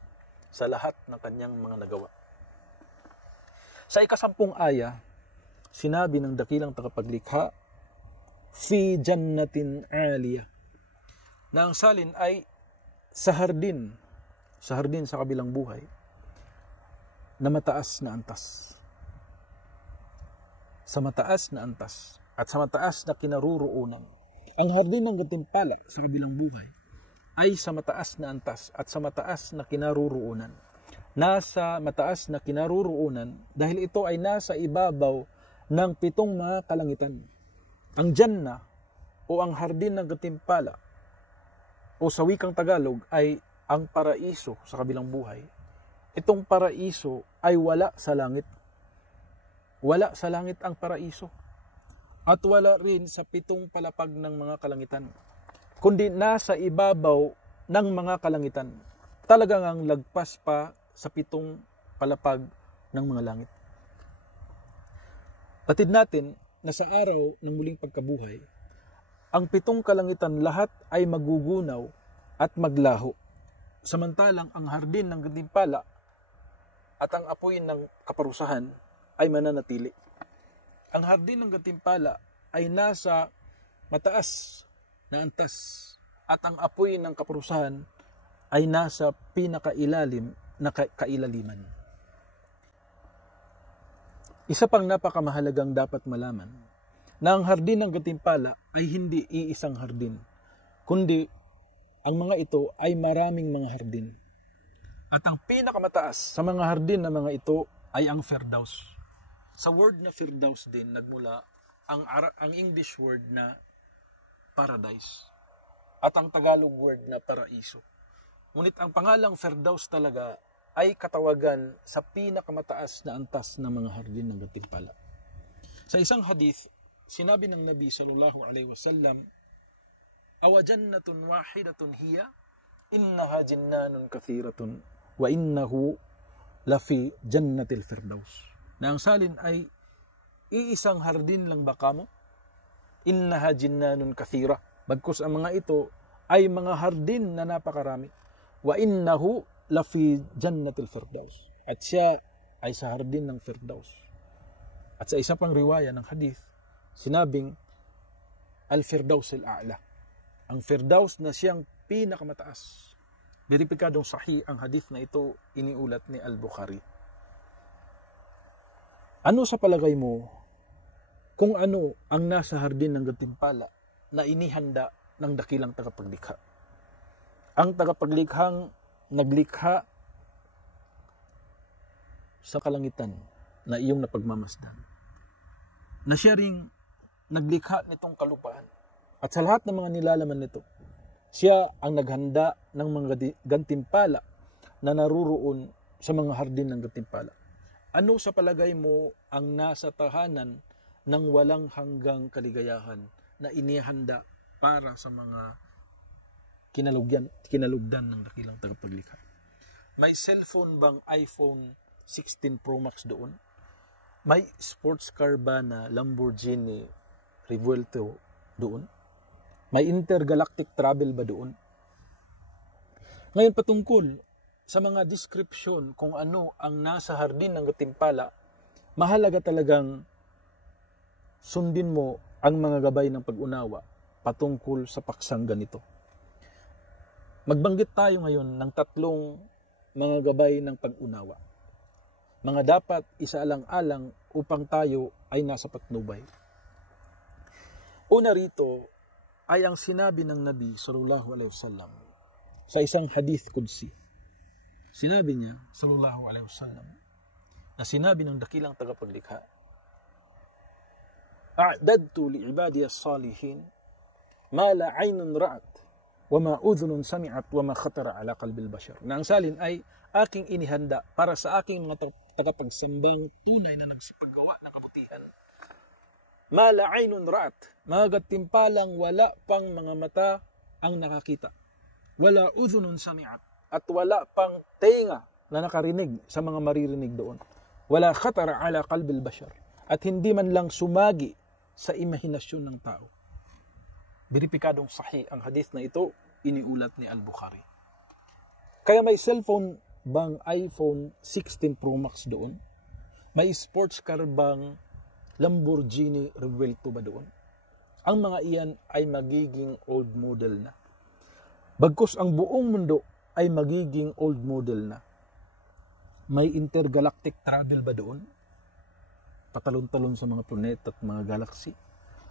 sa lahat ng kanyang mga nagawa. Sa ika-10 aya, sinabi ng dakilang tagapaglikha, fi jannatin aliyah, na ang salin ay sa hardin sa kabilang buhay, na mataas na antas. Sa mataas na antas at sa mataas na kinaruroonan. Ang hardin ng gantimpala sa kabilang buhay ay sa mataas na antas at sa mataas na kinaruroonan. Nasa mataas na kinaruroonan dahil ito ay nasa ibabaw ng 7 mga kalangitan. Ang Jannah o ang hardin ng gantimpala o sa wikang Tagalog ay ang paraiso sa kabilang buhay. Itong paraiso ay wala sa langit. Wala sa langit ang paraiso. At wala rin sa 7 palapag ng mga kalangitan. Kundi nasa ibabaw ng mga kalangitan. Talagang ang lagpas pa sa 7 palapag ng mga langit. Batid natin na sa araw ng muling pagkabuhay, ang 7 kalangitan lahat ay magugunaw at maglaho. Samantalang ang hardin ng gantimpala at ang apoy ng kaparusahan ay mananatili. Ang hardin ng gantimpala ay nasa mataas na antas at ang apoy ng kaparusahan ay nasa pinakailalim na kailaliman. Isa pang napakamahalagang dapat malaman na ang hardin ng gantimpala ay hindi iisang hardin, kundi ang mga ito ay maraming mga hardin. At ang pinakamataas sa mga hardin na mga ito ay ang Firdaus. Sa word na Firdaus din nagmula ang English word na paradise at ang Tagalog word na paraiso. Ngunit ang pangalang Firdaus talaga ay katawagan sa pinakamataas na antas ng mga hardin ng gantimpala. Sa isang hadith, sinabi ng Nabi sallallahu alaihi wasallam, "Awa jannatun wahidatun hiya, innaha jinnanun kathiratun, wa innahu lafi jannatil firdaus." Na ang salin ay, iisang hardin lang ba kamo? Innaha jinnanun kathira. Bagkus ang mga ito ay mga hardin na napakarami. Wa innahu lafi jannatil firdaus. At siya ay sa hardin ng firdaus. At sa isa pang riwaya ng hadith, sinabing al-firdaus al-a'la. Ang firdaus na siyang pinakamataas. Beripikadong sahih ang hadith na ito, iniulat ni Al-Bukhari. Ano sa palagay mo kung ano ang nasa hardin ng gantimpala na inihanda ng dakilang tagapaglikha? Ang tagapaglikhang naglikha sa kalangitan na iyong napagmamasdan, na siya ring naglikha nitong kalupaan at sa lahat ng mga nilalaman nito, siya ang naghanda ng mga gantimpala na naruroon sa mga hardin ng gantimpala. Ano sa palagay mo ang nasa tahanan ng walang hanggang kaligayahan na inihanda para sa mga kinalugdan ng dakilang tagapaglikha? May cellphone bang iPhone 16 Pro Max doon? May sports car ba na Lamborghini Revuelto doon? May intergalactic travel ba doon? Ngayon patungkol sa mga description kung ano ang nasa hardin ng gantimpala, mahalaga talagang sundin mo ang mga gabay ng pag-unawa patungkol sa paksang ganito. Magbanggit tayo ngayon ng 3 mga gabay ng pag-unawa. Mga dapat isaalang-alang upang tayo ay nasa patnubay. Una rito ay ang sinabi ng Nabi sallallahu alaihi wasallam sa isang hadith qudsi. Sinabi niya sallallahu alaihi wasallam na sinabi ng dakilang tagapaglikha, "A'dadtu li ibadiy as-salihin ma la 'aynun ra'at wa ma udhunun sami'at wa ma khatara ala qalbil bashar." Na ang salin ay aking inihanda para sa aking mga tagapagsambang tunay na nagsipaggawa ng kabutihan. Ma la 'aynun ra'at, mga gantimpalang wala pang mga mata ang nakakita. Wala udhunun sami'at, at wala pang tenga na nakarinig sa mga maririnig doon. Wala khatara ala qalbil bashar, at hindi man lang sumagi sa imahinasyon ng tao. Beripikadong sahih ang hadith na ito, iniulat ni Al-Bukhari. Kaya may cellphone bang iPhone 16 Pro Max doon? May sports car bang Lamborghini Revuelto ba doon? Ang mga iyan ay magiging old model na. Bagkus ang buong mundo ay magiging old model na. May intergalactic travel ba doon? Patalon-talon sa mga planeta at mga galaxy?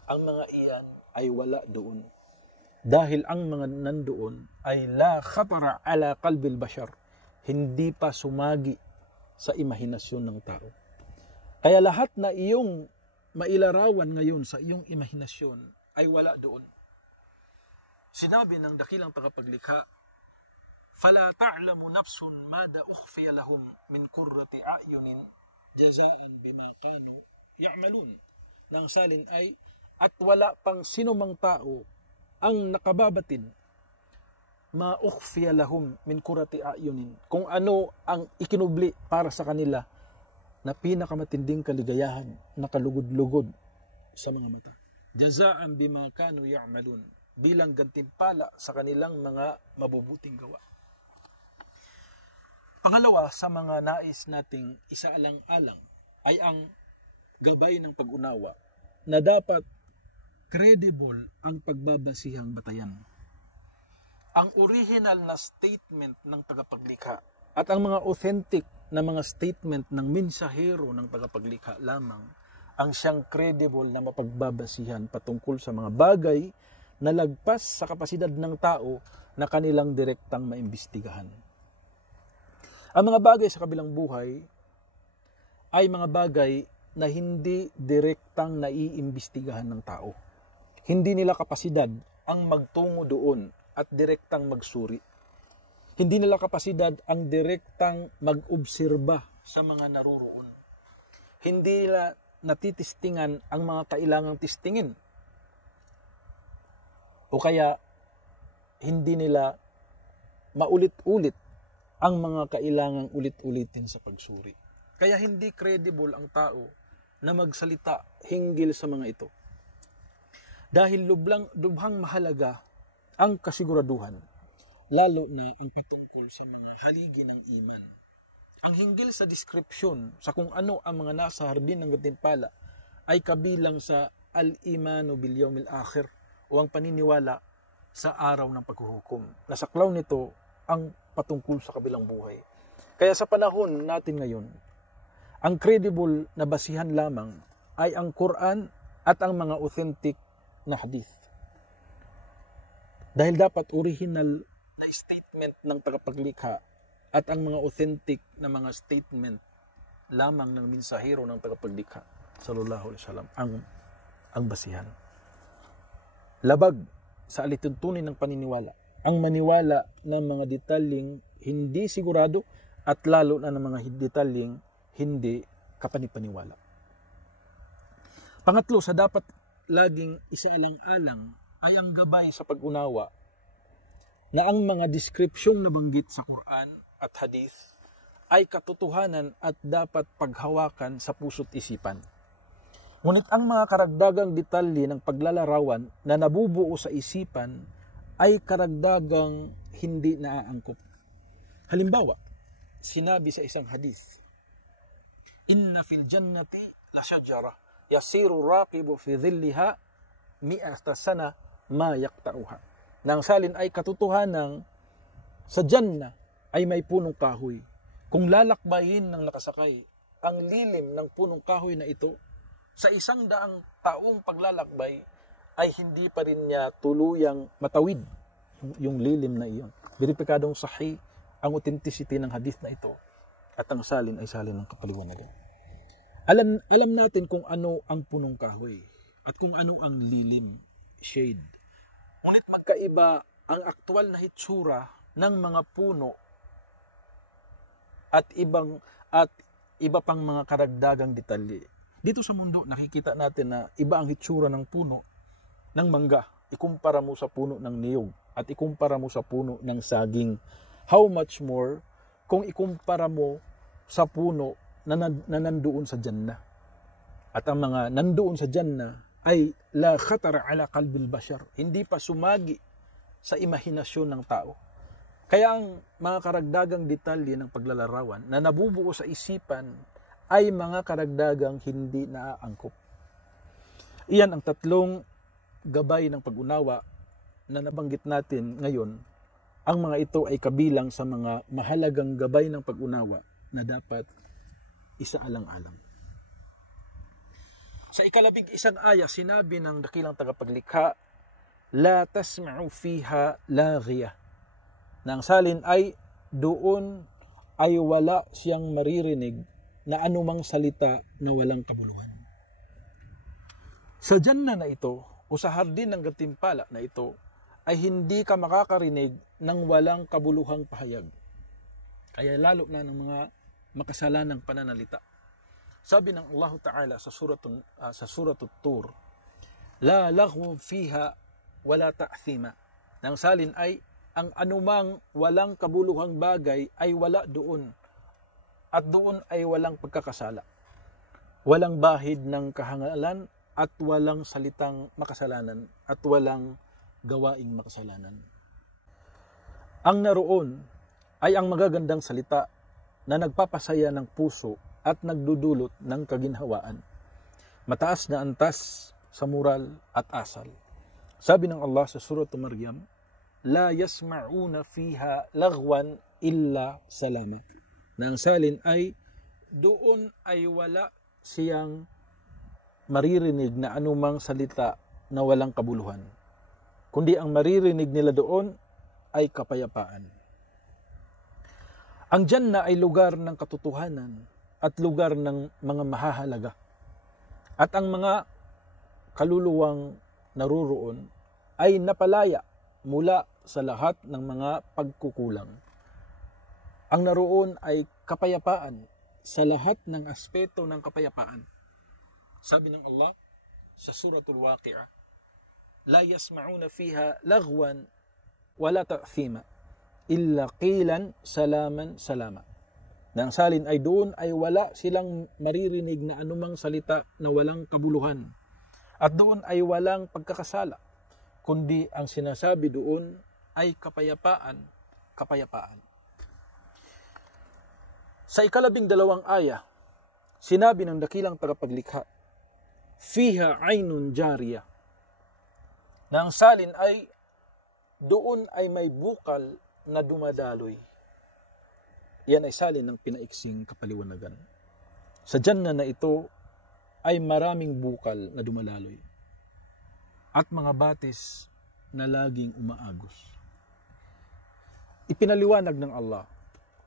Ang mga iyan ay wala doon. Dahil ang mga nandoon ay la khatara ala qalbil bashar. Hindi pa sumagi sa imahinasyon ng tao. Kaya lahat na iyong mailarawan ngayon sa iyong imahinasyon ay wala doon. Sinabi ng dakilang tagapaglikha, فَلَا تَعْلَمُ نَفْسٌ مَاذَا أُخْفِيَ لَهُمْ مِنْ قُرَّةِ أَعْيُنٍ جَزَاءً بِمَا كَانُوا يَعْمَلُونَ. Nang salin ay, at wala pang sinumang tao ang nakababatid ma ukhfiya lahum min qurrati a'yunin, kung ano ang ikinubli para sa kanila na pinakamatinding kaligayahan na kalugod-lugod sa mga mata. Jazaan bima kanu ya'malun, bilang gantimpala sa kanilang mga mabubuting gawa. Pangalawa sa mga nais nating isaalang-alang ay ang gabay ng pag-unawa na dapat credible ang pagbabasihang batayan. Ang original na statement ng tagapaglikha at ang mga authentic na mga statement ng mensahero ng tagapaglikha lamang ang siyang credible na mapagbabasihan patungkol sa mga bagay na lagpas sa kapasidad ng tao na kanilang direktang maimbestigahan. Ang mga bagay sa kabilang buhay ay mga bagay na hindi direktang naiimbestigahan ng tao. Hindi nila kapasidad ang magtungo doon at direktang magsuri. Hindi nila kapasidad ang direktang mag-obserba sa mga naroroon. Hindi nila natitistingan ang mga kailangang tistingin. O kaya, hindi nila maulit-ulit ang mga kailangang ulit-ulitin sa pagsuri. Kaya hindi credible ang tao na magsalita hinggil sa mga ito. Dahil lubhang mahalaga ang kasiguraduhan, lalo na ang patungkol sa mga haligi ng iman. Ang hinggil sa deskripsyon sa kung ano ang mga nasa hardin ng gantimpala ay kabilang sa al-imanu bil yawmil akhir o ang paniniwala sa araw ng paghuhukom. Nasaklaw nito ang patungkol sa kabilang buhay. Kaya sa panahon natin ngayon, ang credible na basihan lamang ay ang Quran at ang mga authentic na hadith. Dahil dapat original na statement ng tagapaglikha at ang mga authentic na mga statement lamang ng mensahero ng tagapaglikha sallallahu alaihi wasallam ang basihan. Labag sa alituntunin ng paniniwala ang maniwala ng mga detalyeng hindi sigurado at lalo na ng mga detalyeng hindi kapanipaniwala. Pangatlo, sa dapat laging isaalang-alang ay ang gabay sa pag-unawa na ang mga deskripsyong nabanggit sa Quran at Hadith ay katotohanan at dapat paghawakan sa puso't isipan. Ngunit ang mga karagdagang detalye ng paglalarawan na nabubuo sa isipan ay karagdagang hindi naaangkop. Halimbawa, sinabi sa isang hadith, "Inna fil jannati la shajara yasiru raqibu fi dhilliha mi'ata sana ma yaqta'uha." Nang salin ay katotohanan sa Jannah ay may punong kahoy. Kung lalakbayin ng nakasakay ang lilim ng punong kahoy na ito, sa 100 taong paglalakbay ay hindi pa rin niya tuluyang matawid yung lilim na iyon. Beripikadong sahih ang authenticity ng hadith na ito at ang salin ay salin ng kapaliwanagan. Alam natin kung ano ang punong kahoy at kung ano ang lilim, shade. Ngunit magkaiba ang aktwal na hitsura ng mga puno at iba pang mga karagdagang detalye. Dito sa mundo, nakikita natin na iba ang hitsura ng puno ng mangga. Ikumpara mo sa puno ng niyog at ikumpara mo sa puno ng saging. How much more kung ikumpara mo sa puno na nandoon sa Jannah. At ang mga nandoon sa Jannah ay la khatara ala qalbil bashar. Hindi pa sumagi sa imahinasyon ng tao. Kaya ang mga karagdagang detalye ng paglalarawan na nabubuo sa isipan ay mga karagdagang hindi naaangkop. Iyan ang tatlong gabay ng pag-unawa na nabanggit natin ngayon. Ang mga ito ay kabilang sa mga mahalagang gabay ng pag-unawa na dapat isaalang-alang. Sa 11 aya, sinabi ng dakilang tagapaglikha, la tasma'u fiha laghiyah. Nang salin ay doon ay wala siyang maririnig na anumang salita na walang kabuluhan. Sa Jannah na ito, o sa hardin ng gantimpala na ito, ay hindi ka makakarinig ng walang kabuluhang pahayag. Kaya lalo na ng mga makasalanang pananalita. Sabi ng Allah Ta'ala sa suratul Tur, la laghwu fiha wala ta'thima. Nang salin ay ang anumang walang kabuluhang bagay ay wala doon. At doon ay walang pagkakasala. Walang bahid ng kahangalan at walang salitang makasalanan at walang gawaing makasalanan. Ang naroon ay ang magagandang salita na nagpapasaya ng puso at nagdudulot ng kaginhawaan. Mataas na antas sa moral at asal. Sabi ng Allah sa Surah Maryam, la yasma'una fiha laghwan illa salama. Na ang salin ay doon ay wala siyang maririnig na anumang salita na walang kabuluhan. Kundi ang maririnig nila doon ay kapayapaan. Ang Jannah ay lugar ng katotohanan at lugar ng mga mahahalaga. At ang mga kaluluwang naruroon ay napalaya mula sa lahat ng mga pagkukulang. Ang naroon ay kapayapaan sa lahat ng aspeto ng kapayapaan. Sabi ng Allah sa Suratul Waqi'ah, la yasma'una fiha laghwan wala ta'thima illa qilan salaman salama. Nang salin ay doon ay wala silang maririnig na anumang salita na walang kabuluhan. At doon ay walang pagkakasala, kundi ang sinasabi doon ay kapayapaan, kapayapaan. Sa 12 aya, sinabi ng dakilang tagapaglikha, fiha aynun jariyah. Nang salin ay doon ay may bukal na dumadaloy. Yan ay salin ng pinaiksing kapaliwanagan. Sa Jannah na ito ay maraming bukal na dumadaloy at mga batis na laging umaagos. Ipinaliwanag ng Allah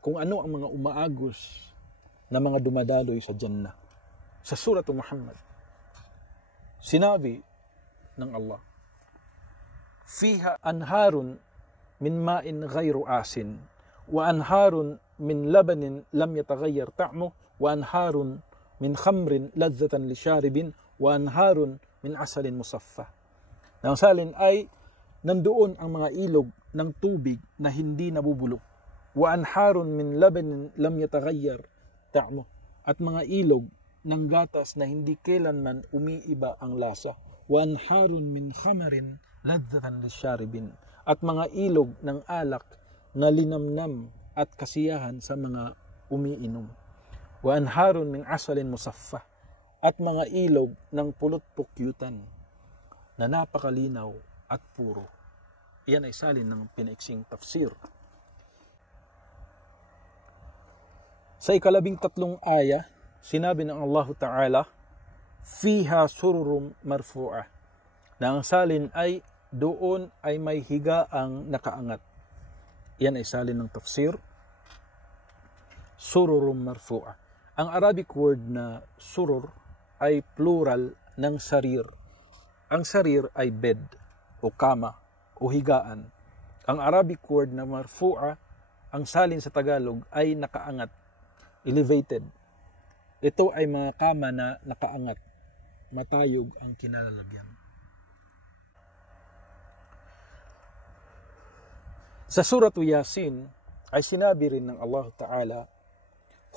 kung ano ang mga umaagos na mga dumadaloy sa Jannah. Sa Surah Muhammad, sinabi ng Allah, fiha anharun min ma'in ghayru asin wa anharun min labanin lam yataghayyar ta'muhu wa anharun min khamrin ladzatan lisharibin wa anharun min asalin musaffa. Nang salin ay nandoon ang mga ilog ng tubig na hindi nabubulok. Wa anharun min labanin lam yataghayyar ta'muhu, at mga ilog ng gatas na hindi kailanman umiiba ang lasa. Wa anharun min khamarin ladzatan lisharibin, at mga ilog ng alak na linamnam at kasiyahan sa mga umiinom. Wa anharun min asalin musaffa, at mga ilog ng pulot-pukyutan na napakalinaw at puro. Iyan ay salin ng pinaiksing tafsir. Sa 13 aya, sinabi ng Allah Ta'ala, fiha sururum marfu'ah. Na ang salin ay doon ay may higaang nakaangat. Iyan ay salin ng tafsir. Sururum marfu'ah. Ang Arabic word na surur ay plural ng sarir. Ang sarir ay bed o kama o higaan. Ang Arabic word na marfu'a, ang salin sa Tagalog ay nakaangat, elevated. Ito ay mga kama na nakaangat, matayog ang kinalalagyan. Sa Surah Yasin ay sinabi rin ng Allah Ta'ala,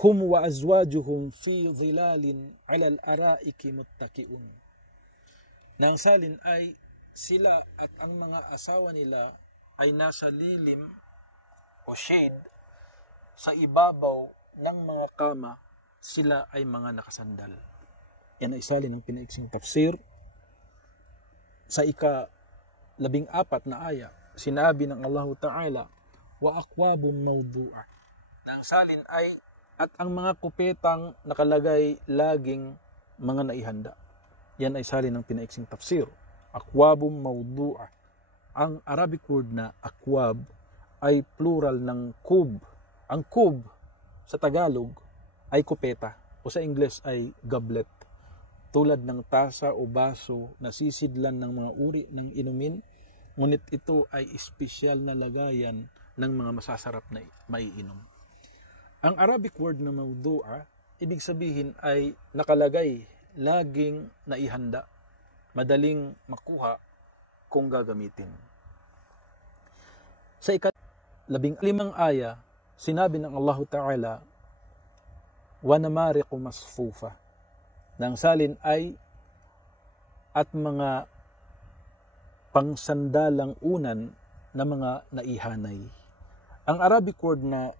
hum wa azwajuhum fi dhilalin alal araiki muttaki'un. Nang salin ay sila at ang mga asawa nila ay nasa lilim o shade sa ibabaw ng mga kama, sila ay mga nakasandal. Yan ay salin ng pinaiksing tafsir. Sa 14 na aya, sinabi ng Allah Ta'ala, wa akwabun mawdu'ah. Nang salin ay at ang mga kupetang nakalagay laging mga naihanda. Yan ay salin ng pinaiksing tafsir. Akwabum mawdu'a. Ang Arabic word na akwab ay plural ng kub. Ang kub sa Tagalog ay kupeta o sa Ingles ay goblet. Tulad ng tasa o baso na sisidlan ng mga uri ng inumin, ngunit ito ay espesyal na lagayan ng mga masasarap na maiinom. Ang Arabic word na mawdu'a, ibig sabihin ay nakalagay, laging naihanda, madaling makuha kung gagamitin. Sa 15 aya, sinabi ng Allah Ta'ala, وَنَمَارِقُ مَصْفُوفَةً, nang salin ay at mga pangsandalang unan na mga naihanay. Ang Arabic word na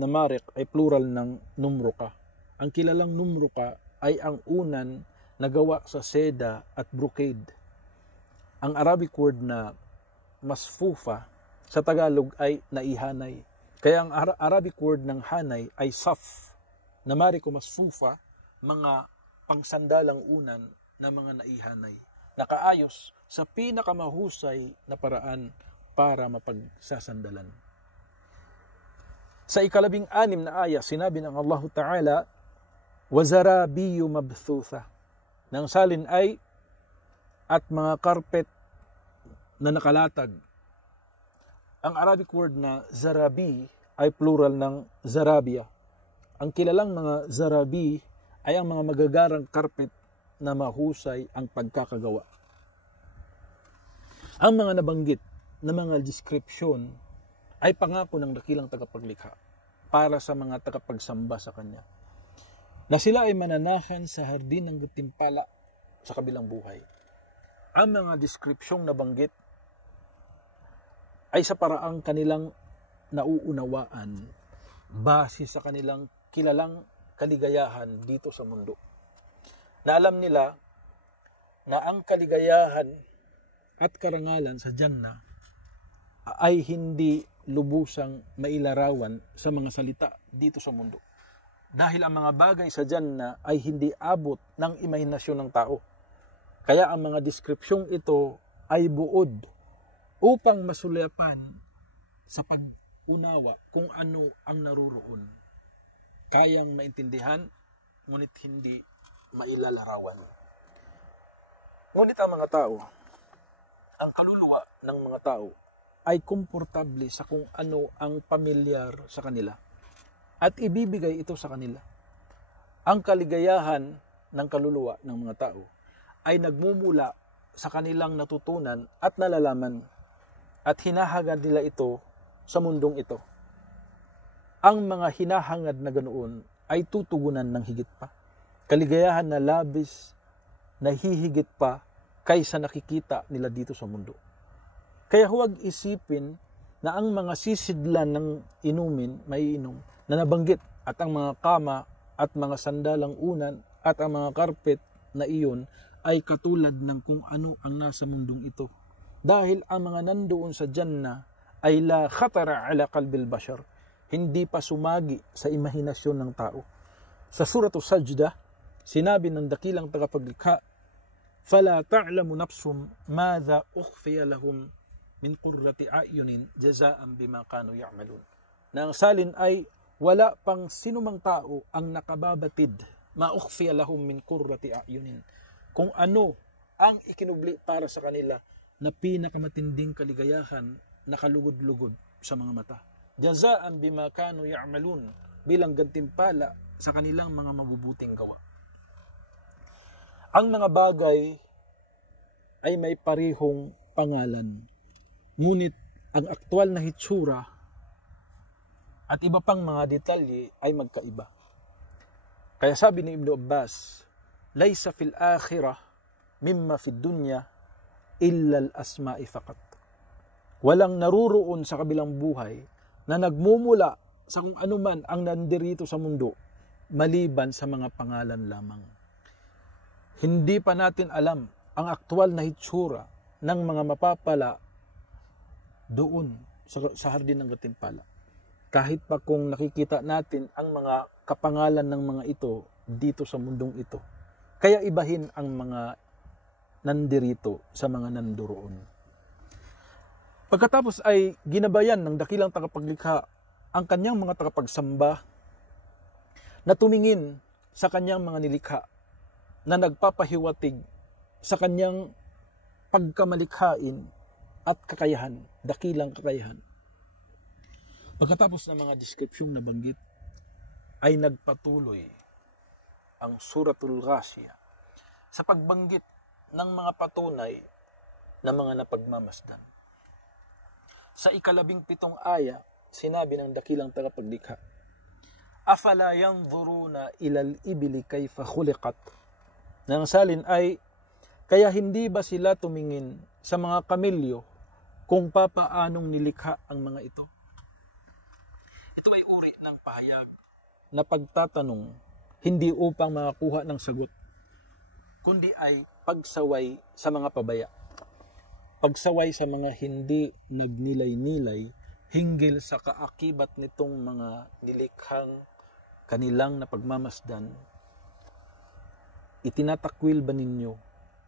namarik ay plural ng numruka. Ang kilalang numruka ay ang unan na gawa sa seda at brocade. Ang Arabic word na masfufa sa Tagalog ay naihanay. Kaya ang Arabic word ng hanay ay saf. Namariko masfufa, mga pangsandalang unan na mga naihanay. Nakaayos sa pinakamahusay na paraan para mapagsasandalan. Sa 16 na aya, sinabi ng Allah Ta'ala, وَزَرَابِيُّ مَبْثُوثَةً, nang salin ay at mga karpet na nakalatag. Ang Arabic word na zarabi ay plural ng zarabia. Ang kilalang mga zarabi ay ang mga magagarang karpet na mahusay ang pagkakagawa. Ang mga nabanggit na mga description ay pangako ng dakilang tagapaglikha para sa mga tagapagsamba sa Kanya, na sila ay mananahan sa hardin ng gutimpala sa kabilang buhay. Ang mga deskripsyong nabanggit ay sa paraang kanilang nauunawaan base sa kanilang kilalang kaligayahan dito sa mundo. Na alam nila na ang kaligayahan at karangalan sa Jannah ay hindi lubusang mailarawan sa mga salita dito sa mundo. Dahil ang mga bagay sa Jannah ay hindi abot ng imahinasyon ng tao. Kaya ang mga deskripsyong ito ay buod upang masulapan sa pag-unawa kung ano ang naroroon. Kayang maintindihan, ngunit hindi mailalarawan. Ngunit ang mga tao, ang kaluluwa ng mga tao, ay komportable sa kung ano ang pamilyar sa kanila at ibibigay ito sa kanila. Ang kaligayahan ng kaluluwa ng mga tao ay nagmumula sa kanilang natutunan at nalalaman at hinahangad nila ito sa mundong ito. Ang mga hinahangad na ganoon ay tutugunan ng higit pa. Kaligayahan na labis na hihigit pa kaysa nakikita nila dito sa mundo. Kaya huwag isipin na ang mga sisidlan ng inumin, maiinom, na nabanggit at ang mga kama at mga sandalang unan at ang mga karpet na iyon ay katulad ng kung ano ang nasa mundong ito. Dahil ang mga nandoon sa Jannah ay la khatara ala qalbil bashar, hindi pa sumagi sa imahinasyon ng tao. Sa Suratul Sajdah, sinabi ng dakilang tagapaglikha, فَلَا تَعْلَمُ نَفْسٌ مَاذَا أُخْفِيَ لَهُمْ min qurrati a'yunin jazaan bima kanu ya'malun. Nang salin ay wala pang sinumang tao ang nakababatid maukhfiya lahum min qurrati a'yunin, kung ano ang ikinubli para sa kanila na pinakamatinding kaligayahan na kalugod-lugod sa mga mata. Jazaan bima kanu ya'malun, bilang gantimpala sa kanilang mga mabubuting gawa. Ang mga bagay ay may parihong pangalan, ngunit ang aktwal na hitsura at iba pang mga detalye ay magkaiba. Kaya sabi ni Ibn Abbas, laysa fil akhirah mimma fid dunya illa al-asma'i faqat. Walang naruroon sa kabilang buhay na nagmumula sa kung anuman ang nandirito sa mundo maliban sa mga pangalan lamang. Hindi pa natin alam ang aktwal na hitsura ng mga mapapala doon sa hardin ng Gatimpala. Kahit pa kung nakikita natin ang mga kapangalan ng mga ito dito sa mundong ito. Kaya ibahin ang mga nandirito sa mga nandoroon. Pagkatapos ay ginabayan ng dakilang tagapaglikha ang kanyang mga tagapagsamba na tumingin sa kanyang mga nilikha na nagpapahiwatig sa kanyang pagkamalikhain at kakayahan, dakilang kakayahan. Pagkatapos ng mga deskripsyong nabanggit, ay nagpatuloy ang Suratul Ghashiyah sa pagbanggit ng mga patunay na mga napagmamasdan. Sa 17 aya, sinabi ng dakilang tagapaglikha, Afala yanzuruna ilal ibili kayfa khuliqat. Nang salin ay, kaya hindi ba sila tumingin sa mga kamelyo kung papaanong nilikha ang mga ito? Ito ay uri ng pahayag na pagtatanong, hindi upang makakuha ng sagot, kundi ay pagsaway sa mga pabaya. Pagsaway sa mga hindi nagnilay-nilay hinggil sa kaakibat nitong mga nilikhang kanilang napagmamasdan. Itinatakwil ba ninyo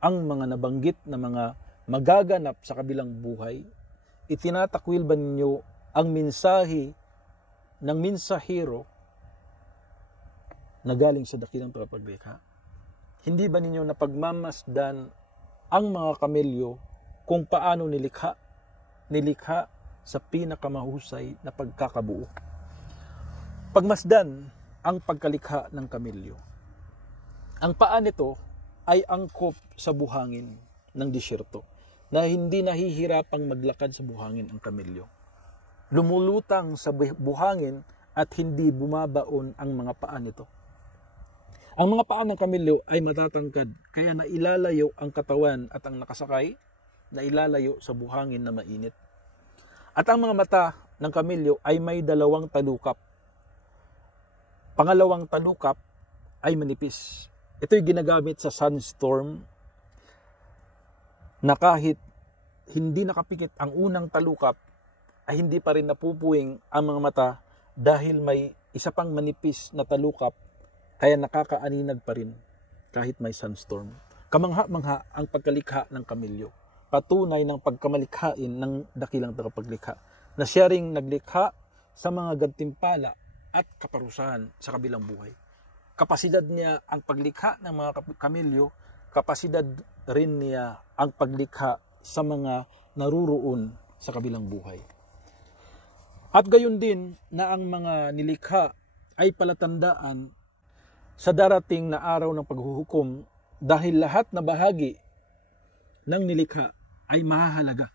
ang mga nabanggit na mga magaganap sa kabilang buhay? Itinatakwil ba ninyo ang mensahe ng mensahero na galing sa dakilang tagapaglikha? Hindi ba ninyo napagmamasdan ang mga kamelyo kung paano nilikha sa pinakamahusay na pagkakabuo? Pagmasdan ang pagkalikha ng kamelyo. Ang paa nito ay angkop sa buhangin ng disyerto na hindi nahihirapang maglakad sa buhangin ang kamelyo. Lumulutang sa buhangin at hindi bumabaon ang mga paa nito. Ang mga paa ng kamelyo ay matatangkad, kaya nailalayo ang katawan at ang nakasakay nailalayo sa buhangin na mainit. At ang mga mata ng kamelyo ay may 2 talukap. Pangalawang talukap ay manipis. Ito'y ginagamit sa sunstorm na kahit hindi nakapikit ang unang talukap ay hindi pa rin napupuwing ang mga mata dahil may isa pang manipis na talukap, kaya nakakaaninag pa rin kahit may sunstorm. Kamangha-mangha ang pagkalikha ng kamelyo. Patunay ng pagkamalikhain ng dakilang tagapaglikha na siya ring naglikha sa mga gantimpala at kaparusahan sa kabilang buhay. Kapasidad niya ang paglikha ng mga kamelyo, kapasidad rin niya ang paglikha sa mga naruroon sa kabilang buhay. At gayon din na ang mga nilikha ay palatandaan sa darating na araw ng paghuhukom, dahil lahat na bahagi ng nilikha ay mahahalaga.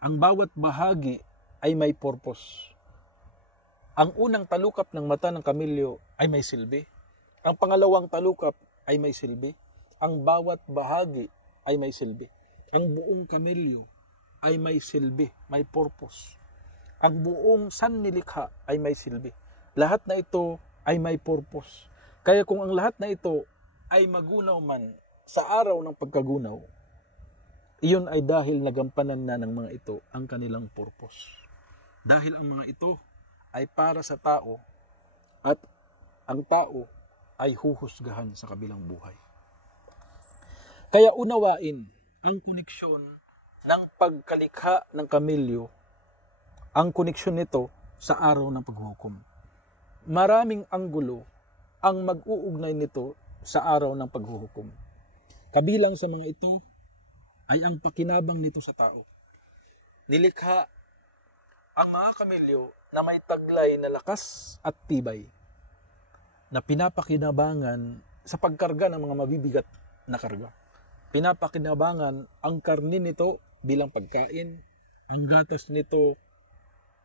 Ang bawat bahagi ay may purpose. Ang unang talukap ng mata ng kamelyo ay may silbi. Ang pangalawang talukap ay may silbi. Ang bawat bahagi ay may silbi. Ang buong kamelyo ay may silbi, may purpose. Ang buong sannilikha ay may silbi. Lahat na ito ay may purpose. Kaya kung ang lahat na ito ay magunaw man sa araw ng pagkagunaw, iyon ay dahil nagampanan na ng mga ito ang kanilang purpose. Dahil ang mga ito ay para sa tao at ang tao ay huhusgahan sa kabilang buhay. Kaya unawain ang koneksyon ng pagkalikha ng kamelyo, ang koneksyon nito sa araw ng paghuhukom. Maraming anggulo ang mag-uugnay nito sa araw ng paghuhukom. Kabilang sa mga ito ay ang pakinabang nito sa tao. Nilikha ang mga kamelyo na may taglay na lakas at tibay na pinapakinabangan sa pagkarga ng mga mabibigat na karga. Pinapakinabangan ang karni nito bilang pagkain, ang gatas nito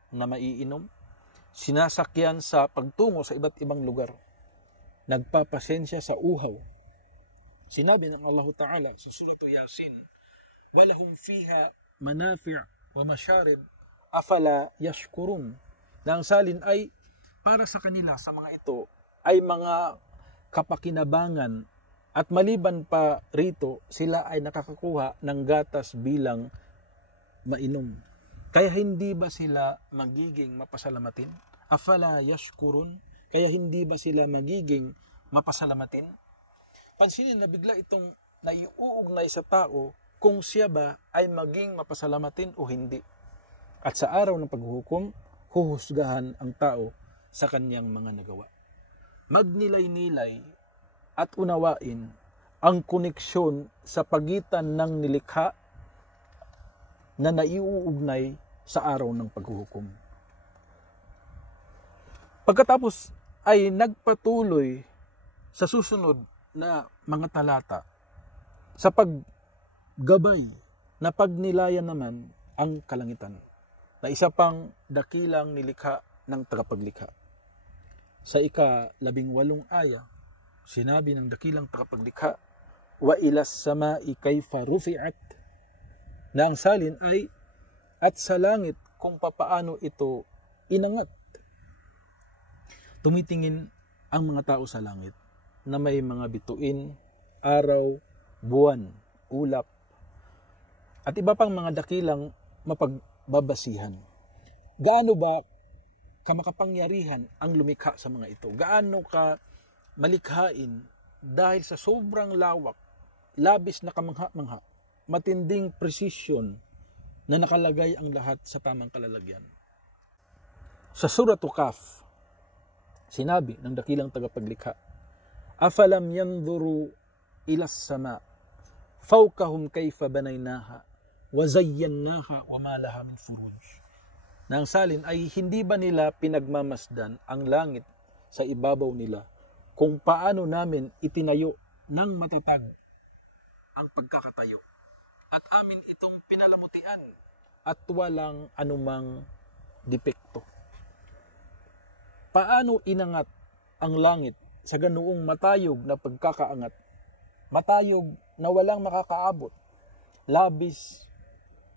na maiinom, sinasakyan sa pagtungo sa iba't ibang lugar, nagpapasensya sa uhaw. Sinabi ng Allah Ta'ala sa Suratu Yasin, "Walahum fiha manafi' wa masharib afala yashkurun." Na ang salin ay para sa kanila sa mga ito ay mga kapakinabangan, at maliban pa rito sila ay nakakakuha ng gatas bilang mainom. Kaya hindi ba sila magiging mapasalamatin? Afala yashkurun? Kaya hindi ba sila magiging mapasalamatin? Pansinin na bigla itong naiuugnay sa tao kung siya ba ay maging mapasalamatin o hindi. At sa araw ng paghuhukom, huhusgahan ang tao sa kanyang mga nagawa. Magnilay-nilay at unawain ang koneksyon sa pagitan ng nilikha na naiuugnay sa araw ng paghuhukom. Pagkatapos ay nagpatuloy sa susunod na mga talata sa paggabay na pagnilayan naman ang kalangitan na isa pang dakilang nilikha ng tagapaglikha. Sa ika-18 aya, sinabi ng dakilang tagapaglikha, wa ilas samai kayfa rufi'at, na ang salin ay at sa langit kung papaano ito inangat. Tumitingin ang mga tao sa langit na may mga bituin, araw, buwan, ulap, at iba pang mga dakilang mapagbabasihan. Gaano ba kamakapangyarihan ang lumikha sa mga ito? Gaano ka malikhain dahil sa sobrang lawak, labis na kamangha-mangha, matinding precision na nakalagay ang lahat sa tamang kalalagyan. Sa Suratu Kaf, sinabi ng dakilang tagapaglikha, afalam yanzuru ila as-sama fawqahum kayfa banaynaha wa zayyannaha wa ma laha min furuj. Nang salin ay hindi ba nila pinagmamasdan ang langit sa ibabaw nila kung paano namin itinayo ng matatag ang pagkakatayo at amin itong pinalamutian at walang anumang depekto. Paano inangat ang langit sa ganoong matayog na pagkakaangat? Matayog na walang makakaabot, labis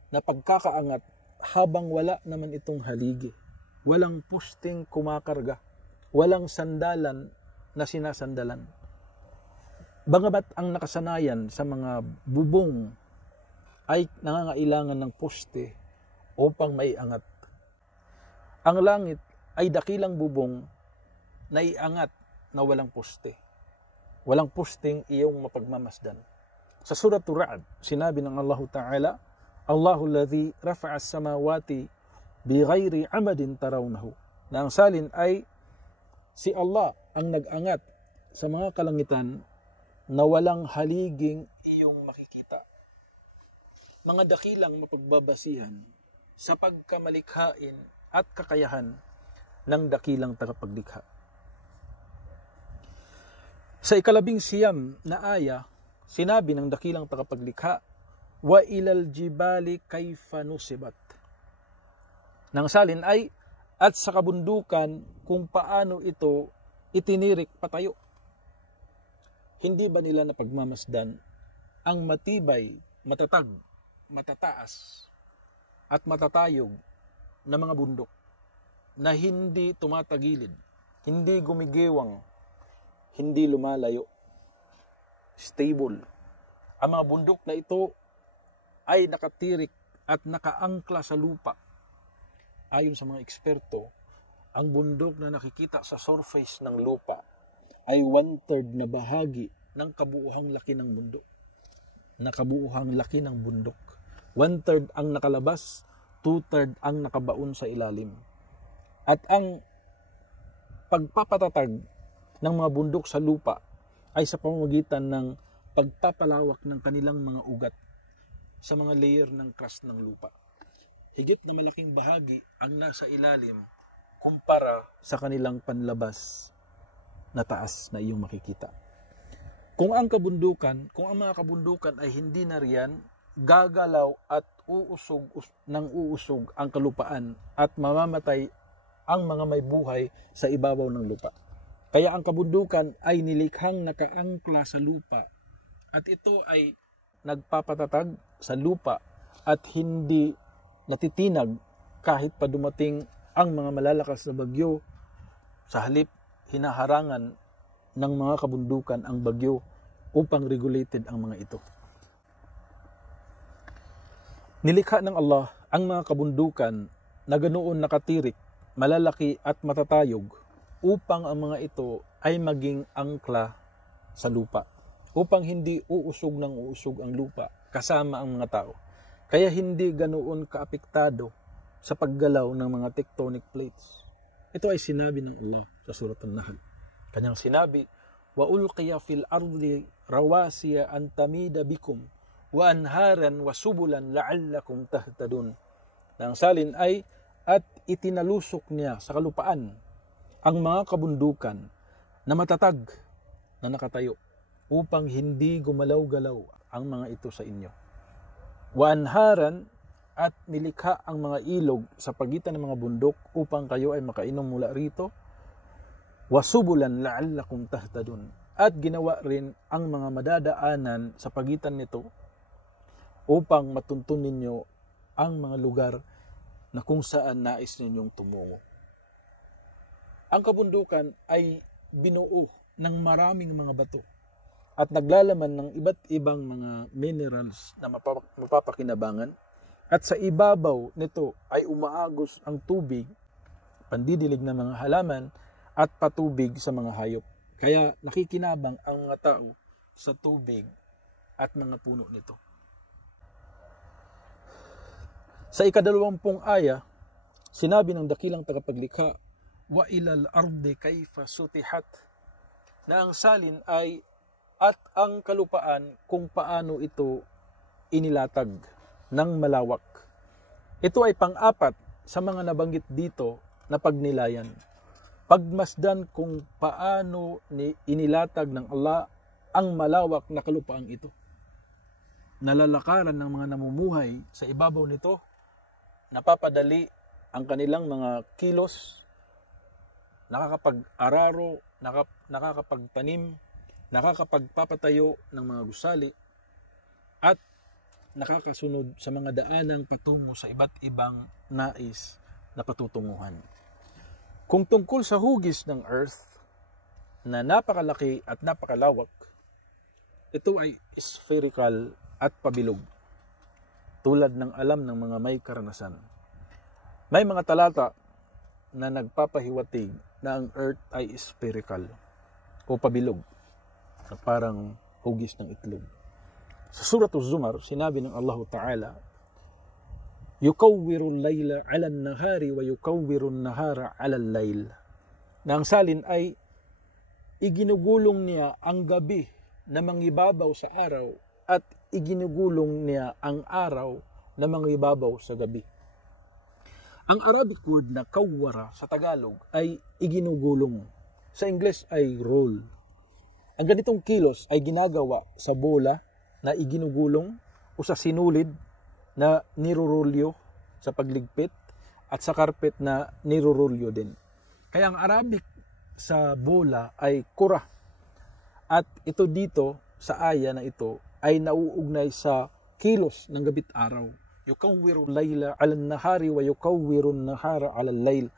na pagkakaangat habang wala naman itong haligi. Walang posting kumakarga, walang sandalan na sinasandalan. Bagamat ang nakasanayan sa mga bubong ay nangangailangan ng poste upang maiangat. Ang langit ay dakilang bubong na iangat na walang poste. Walang posting iyong mapagmamasdan. Sa Suratul Ra'd, sinabi ng Allah Ta'ala, Allahu alladhi rafa'a as-samawati bighairi amadin tarawnahu. Na ang salin ay si Allah ang nag-angat sa mga kalangitan na walang haliging iyong makikita. Mga dakilang mapagbabasihan sa pagkamalikhain at kakayahan ng dakilang tagapaglikha. Sa ika-19 na aya, sinabi ng dakilang tagapaglikha, wa ilal jibali kayfa nusibat. Nang salin ay, at sa kabundukan kung paano ito itinirik patayo. Hindi ba nila napagmamasdan ang matibay, matatag, matataas, at matatayog na mga bundok na hindi tumatagilid, hindi gumigiwang, hindi lumalayo, stable. Ang mga bundok na ito ay nakatirik at nakaangkla sa lupa. Ayon sa mga eksperto, ang bundok na nakikita sa surface ng lupa ay 1/3 na bahagi ng kabuuhang laki ng bundok. Nakabuuhang laki ng bundok. 1/3 ang nakalabas, 2/3 ang nakabaon sa ilalim. At ang pagpapatatag ng mga bundok sa lupa ay sa pamamagitan ng pagpapalawak ng kanilang mga ugat sa mga layer ng crust ng lupa. Higit na malaking bahagi ang nasa ilalim kumpara sa kanilang panlabas na taas na iyong makikita. Kung ang mga kabundukan ay hindi na riyan, gagalaw at uusog ang kalupaan at mamamatay ang mga may buhay sa ibabaw ng lupa. Kaya ang kabundukan ay nilikhang nakaangkla sa lupa at ito ay nagpapatatag sa lupa at hindi natitinag kahit pa dumating ang mga malalakas na bagyo. Sa halip, hinaharangan ng mga kabundukan ang bagyo upang regulated ang mga ito. Nilikha ng Allah ang mga kabundukan na ganoon nakatirik, malalaki at matatayog upang ang mga ito ay maging angkla sa lupa, upang hindi uusog ng uusog ang lupa kasama ang mga tao. Kaya hindi ganoon kaapektado sa paggalaw ng mga tectonic plates. Ito ay sinabi ng Allah sa Surat An-Nahl. Kanyang sinabi, wa ulqiya fil ardi rawasiya an tamida bikum wa anharan wa subulan la'allakum tahtadun. Nang salin ay at itinalusok niya sa kalupaan ang mga kabundukan na matatag na nakatayo upang hindi gumalaw-galaw ang mga ito sa inyo. Wa anharan, at nilikha ang mga ilog sa pagitan ng mga bundok upang kayo ay makainom mula rito. Wa subulan la'allakum tahtadun, at ginawa rin ang mga madadaanan sa pagitan nito upang matuntun ninyo ang mga lugar na kung saan nais ninyong tumungo. Ang kabundukan ay binuo ng maraming mga bato at naglalaman ng iba't ibang mga minerals na mapapakinabangan, at sa ibabaw nito ay umaagos ang tubig, pandidilig ng mga halaman at patubig sa mga hayop. Kaya nakikinabang ang mga tao sa tubig at mga puno nito. Sa 22 aya, sinabi ng dakilang tagapaglikha, wa ilal ardi kayfa sutihat, na ang salin ay at ang kalupaan kung paano ito inilatag ng malawak. Ito ay pang-apat sa mga nabanggit dito na pagnilayan. Pagmasdan kung paano inilatag ng Allah ang malawak na kalupaang ito. Nalalakaran ng mga namumuhay sa ibabaw nito, napapadali ang kanilang mga kilos, nakakapag-araro, nakakapagtanim, nakakapagpapatayo ng mga gusali, at nakakasunod sa mga daanang patungo sa iba't ibang nais na patutunguhan. Kung tungkol sa hugis ng earth na napakalaki at napakalawak, ito ay spherical at pabilog, tulad ng alam ng mga may karanasan. May mga talata na nagpapahiwatig na ang earth ay spherical o pabilog, na parang hugis ng itlog. Sa Surat Az-Zumar, sinabi ng Allah Ta'ala, yukawwiru al-layla 'ala an-nahari wa yukawwiru an-nahara 'ala al-layl. Na ang salin ay iginugulong niya ang gabi na mangibabaw sa araw at iginugulong niya ang araw na mangibabaw sa gabi. Ang Arabic word na kawwara sa Tagalog ay iginugulong. Sa Ingles ay roll. Ang ganitong kilos ay ginagawa sa bola na iginugulong o sa sinulid na nirurulyo sa pagligpit at sa karpet na nirurulyo din. Kaya ang Arabic sa bola ay kura. At ito dito sa aya na ito ay nauugnay sa kilos ng gabit araw. Yukawwiru layla 'ala an-nahari wa yukawwiru an-nahara 'ala al-layl.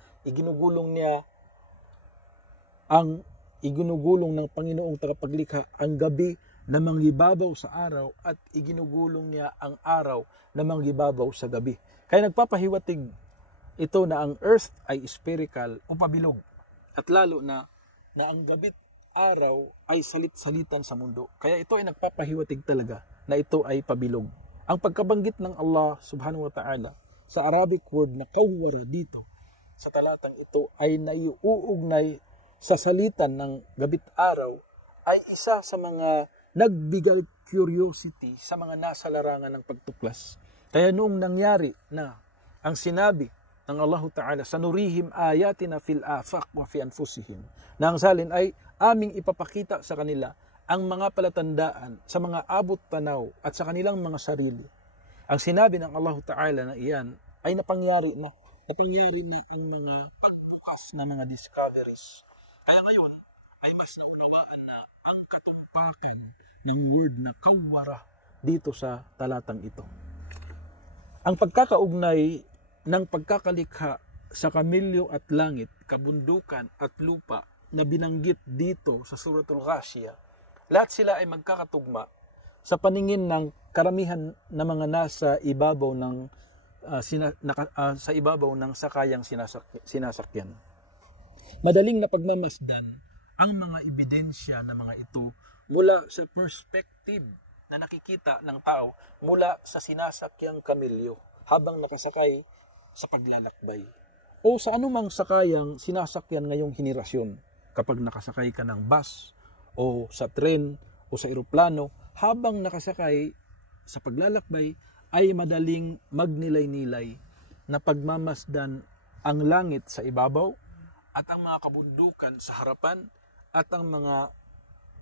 Iginugulong ng Panginoong tagapaglikha ang gabi na manghibabaw sa araw at iginugulong niya ang araw na manghibabaw sa gabi. Kaya nagpapahiwatig ito na ang earth ay spherical o pabilog, at lalo na ang gabit araw ay salit-salitan sa mundo. Kaya ito ay nagpapahiwatig talaga na ito ay pabilog. Ang pagkabanggit ng Allah subhanahu wa ta'ala sa Arabic word na kawwara dito sa talatang ito ay naiuugnay sa salitan ng gabit araw ay isa sa mga nagbigay curiosity sa mga nasa larangan ng pagtuklas. Kaya noong nangyari na ang sinabi ng Allah Ta'ala, sanurihim ayatina fil afaq wa fi anfusihim, na ang salin ay aming ipapakita sa kanila ang mga palatandaan sa mga abot tanaw at sa kanilang mga sarili. Ang sinabi ng Allah Ta'ala na iyan ay napangyari na ang mga pagbukas na mga discoveries. Kaya ngayon ay mas naunawaan na ang katumpakan ng word na kawwara dito sa talatang ito. Ang pagkakaugnay ng pagkakalikha sa kamilyo at langit, kabundukan at lupa na binanggit dito sa Suratul Ghashiyah, lahat sila ay magkakatugma sa paningin ng karamihan na mga nasa ibabaw ng sa ibabaw ng sakayang sinasakyan. Madaling napagmamasdan ang mga ebidensya na mga ito mula sa perspective na nakikita ng tao mula sa sinasakyang kamilyo habang nakasakay sa paglalakbay o sa anumang sakayang sinasakyan ngayong henerasyon. Kapag nakasakay ka ng bus o sa tren o sa eroplano, habang nakasakay sa paglalakbay ay madaling magnilay-nilay na pagmamasdan ang langit sa ibabaw at ang mga kabundukan sa harapan at ang mga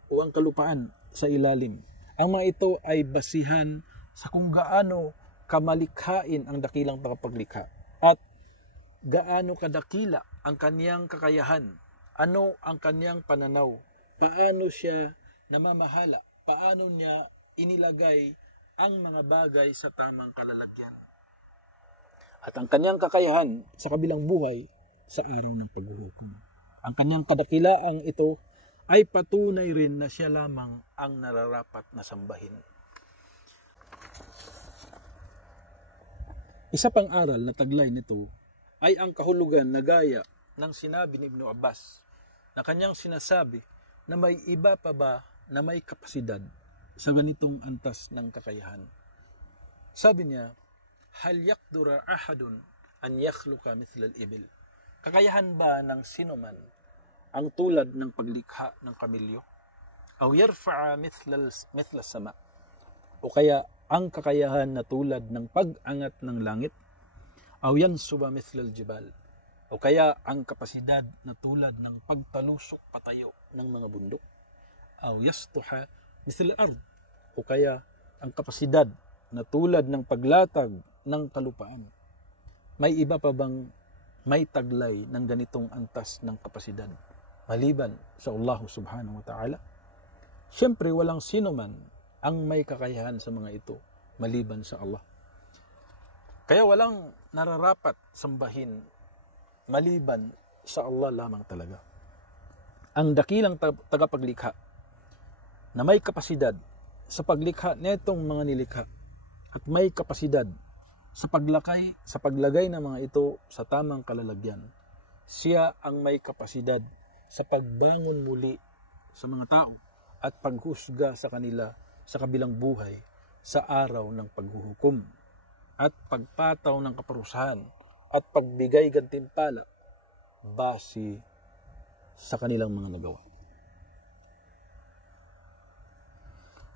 o ang kalupaan sa ilalim. Ang mga ito ay basihan sa kung gaano kamalikhain ang dakilang tagapaglikha at gaano kadakila ang kaniyang kakayahan, ano ang kaniyang pananaw, paano siya namamahala, paano niya inilagay ang mga bagay sa tamang kalalagyan. At ang kaniyang kakayahan sa kabilang buhay sa araw ng paghuhukom. Ang kaniyang kadakilaang ito ay patunay rin na siya lamang ang nararapat na sambahin. Isa pang aral na taglay nito ay ang kahulugan na gaya ng sinabi ni Ibn Abbas na kanyang sinasabi na may iba pa ba na may kapasidad sa ganitong antas ng kakayahan. Sabi niya, hal yaqdura ahadun an yakhluqa mithla al-ibil. Kakayahan ba ng sinuman ang tulad ng paglikha ng kamilyo? Aw yarfa'a mithla sama. O kaya ang kakayahan na tulad ng pag-angat ng langit? Aw yansuba mithla al-jibal. O kaya ang kapasidad na tulad ng pagtalusok patayo ng mga bundok? Aw yastuha mithla al-ard. O kaya ang kapasidad na tulad ng paglatag ng kalupaan? May iba pa bang may taglay ng ganitong antas ng kapasidad maliban sa Allah subhanahu wa ta'ala? Siyempre, walang sino man ang may kakayahan sa mga ito maliban sa Allah. Kaya walang nararapat sambahin maliban sa Allah lamang talaga. Ang dakilang tagapaglikha na may kapasidad sa paglikha nitong mga nilikha at may kapasidad sa paglagay ng mga ito sa tamang kalalagyan. Siya ang may kapasidad sa pagbangon muli sa mga tao at paghusga sa kanila sa kabilang buhay sa araw ng paghuhukom at pagpataw ng kaparusahan at pagbigay gantimpala base sa kanilang mga nagawa.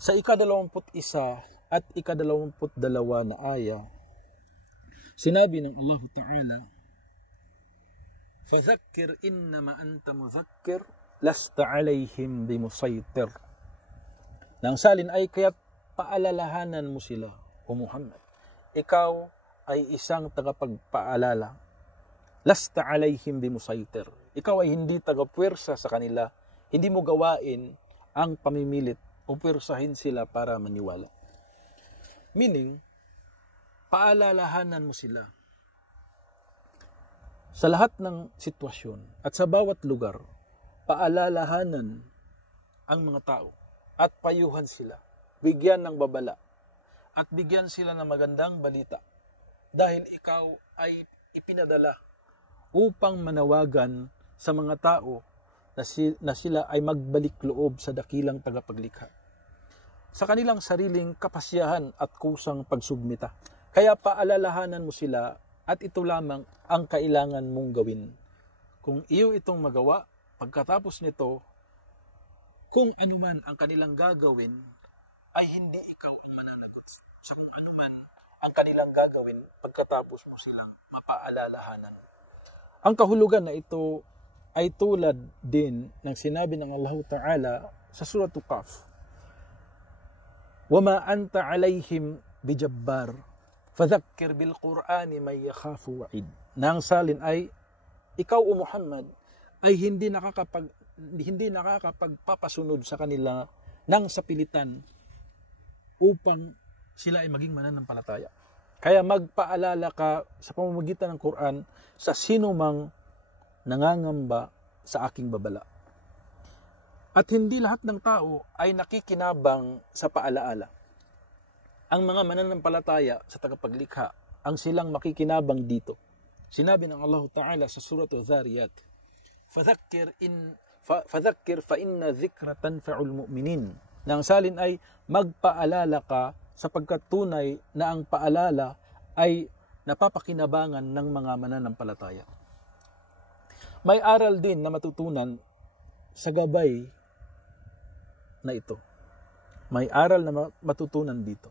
Sa ika-21 at ika-22 na aya, sinabi ng Allah Ta'ala, فَذَكِّرْ إِنَّمَا أَنْتَ مُذَكِّرْ لَسْتَ عَلَيْهِمْ بِمُسَيْطِرْ. Nang salin ay kaya't paalalahanan mo sila, O Muhammad. Ikaw ay isang tagapagpaalala. لَسْتَ عَلَيْهِمْ بِمُسَيْطِرْ. Ikaw ay hindi tagapwersa sa kanila. Hindi mo gawain ang pamimilit o pwersahin sila para maniwala. Meaning, paalalahanan mo sila sa lahat ng sitwasyon at sa bawat lugar. Paalalahanan ang mga tao at payuhan sila, bigyan ng babala at bigyan sila ng magandang balita dahil ikaw ay ipinadala upang manawagan sa mga tao na sila ay magbalik loob sa dakilang tagapaglikha sa kanilang sariling kapasyahan at kusang pagsubmita. Kaya paalalahanan mo sila at ito lamang ang kailangan mong gawin. Kung iyo itong magawa, pagkatapos nito, kung anuman ang kanilang gagawin, ay hindi ikaw ang mananagot sa kung anuman ang kanilang gagawin pagkatapos mo silang mapaalalahanan. Ang kahulugan na ito ay tulad din ng sinabi ng Allah Ta'ala sa Surah Qaf, وَمَا أَنْتَ عَلَيْهِمْ بِجَبَّارٍ فَذَكِّرْ بِالْقُرْآنِ مَنْ يَخَافُ وَعِيدٍ. Nang salin ay, ikaw o Muhammad ay hindi nakakapagpapasunod sa kanila ng sapilitan upang sila ay maging mananampalataya. Kaya magpaalala ka sa pamamagitan ng Quran sa sino mang nangangamba sa aking babala. At hindi lahat ng tao ay nakikinabang sa paalaala. Ang mga mananampalataya sa tagapaglikha ang silang makikinabang dito. Sinabi ng Allah Ta'ala sa Surah Al-Dhariyat, fadhakkir fa inna dhikra tanfa'ul mu'minin. Nang salin ay magpaalala ka sapagkat tunay na ang paalala ay napapakinabangan ng mga mananampalataya. May aral din na matutunan sa gabay na ito. May aral na matutunan dito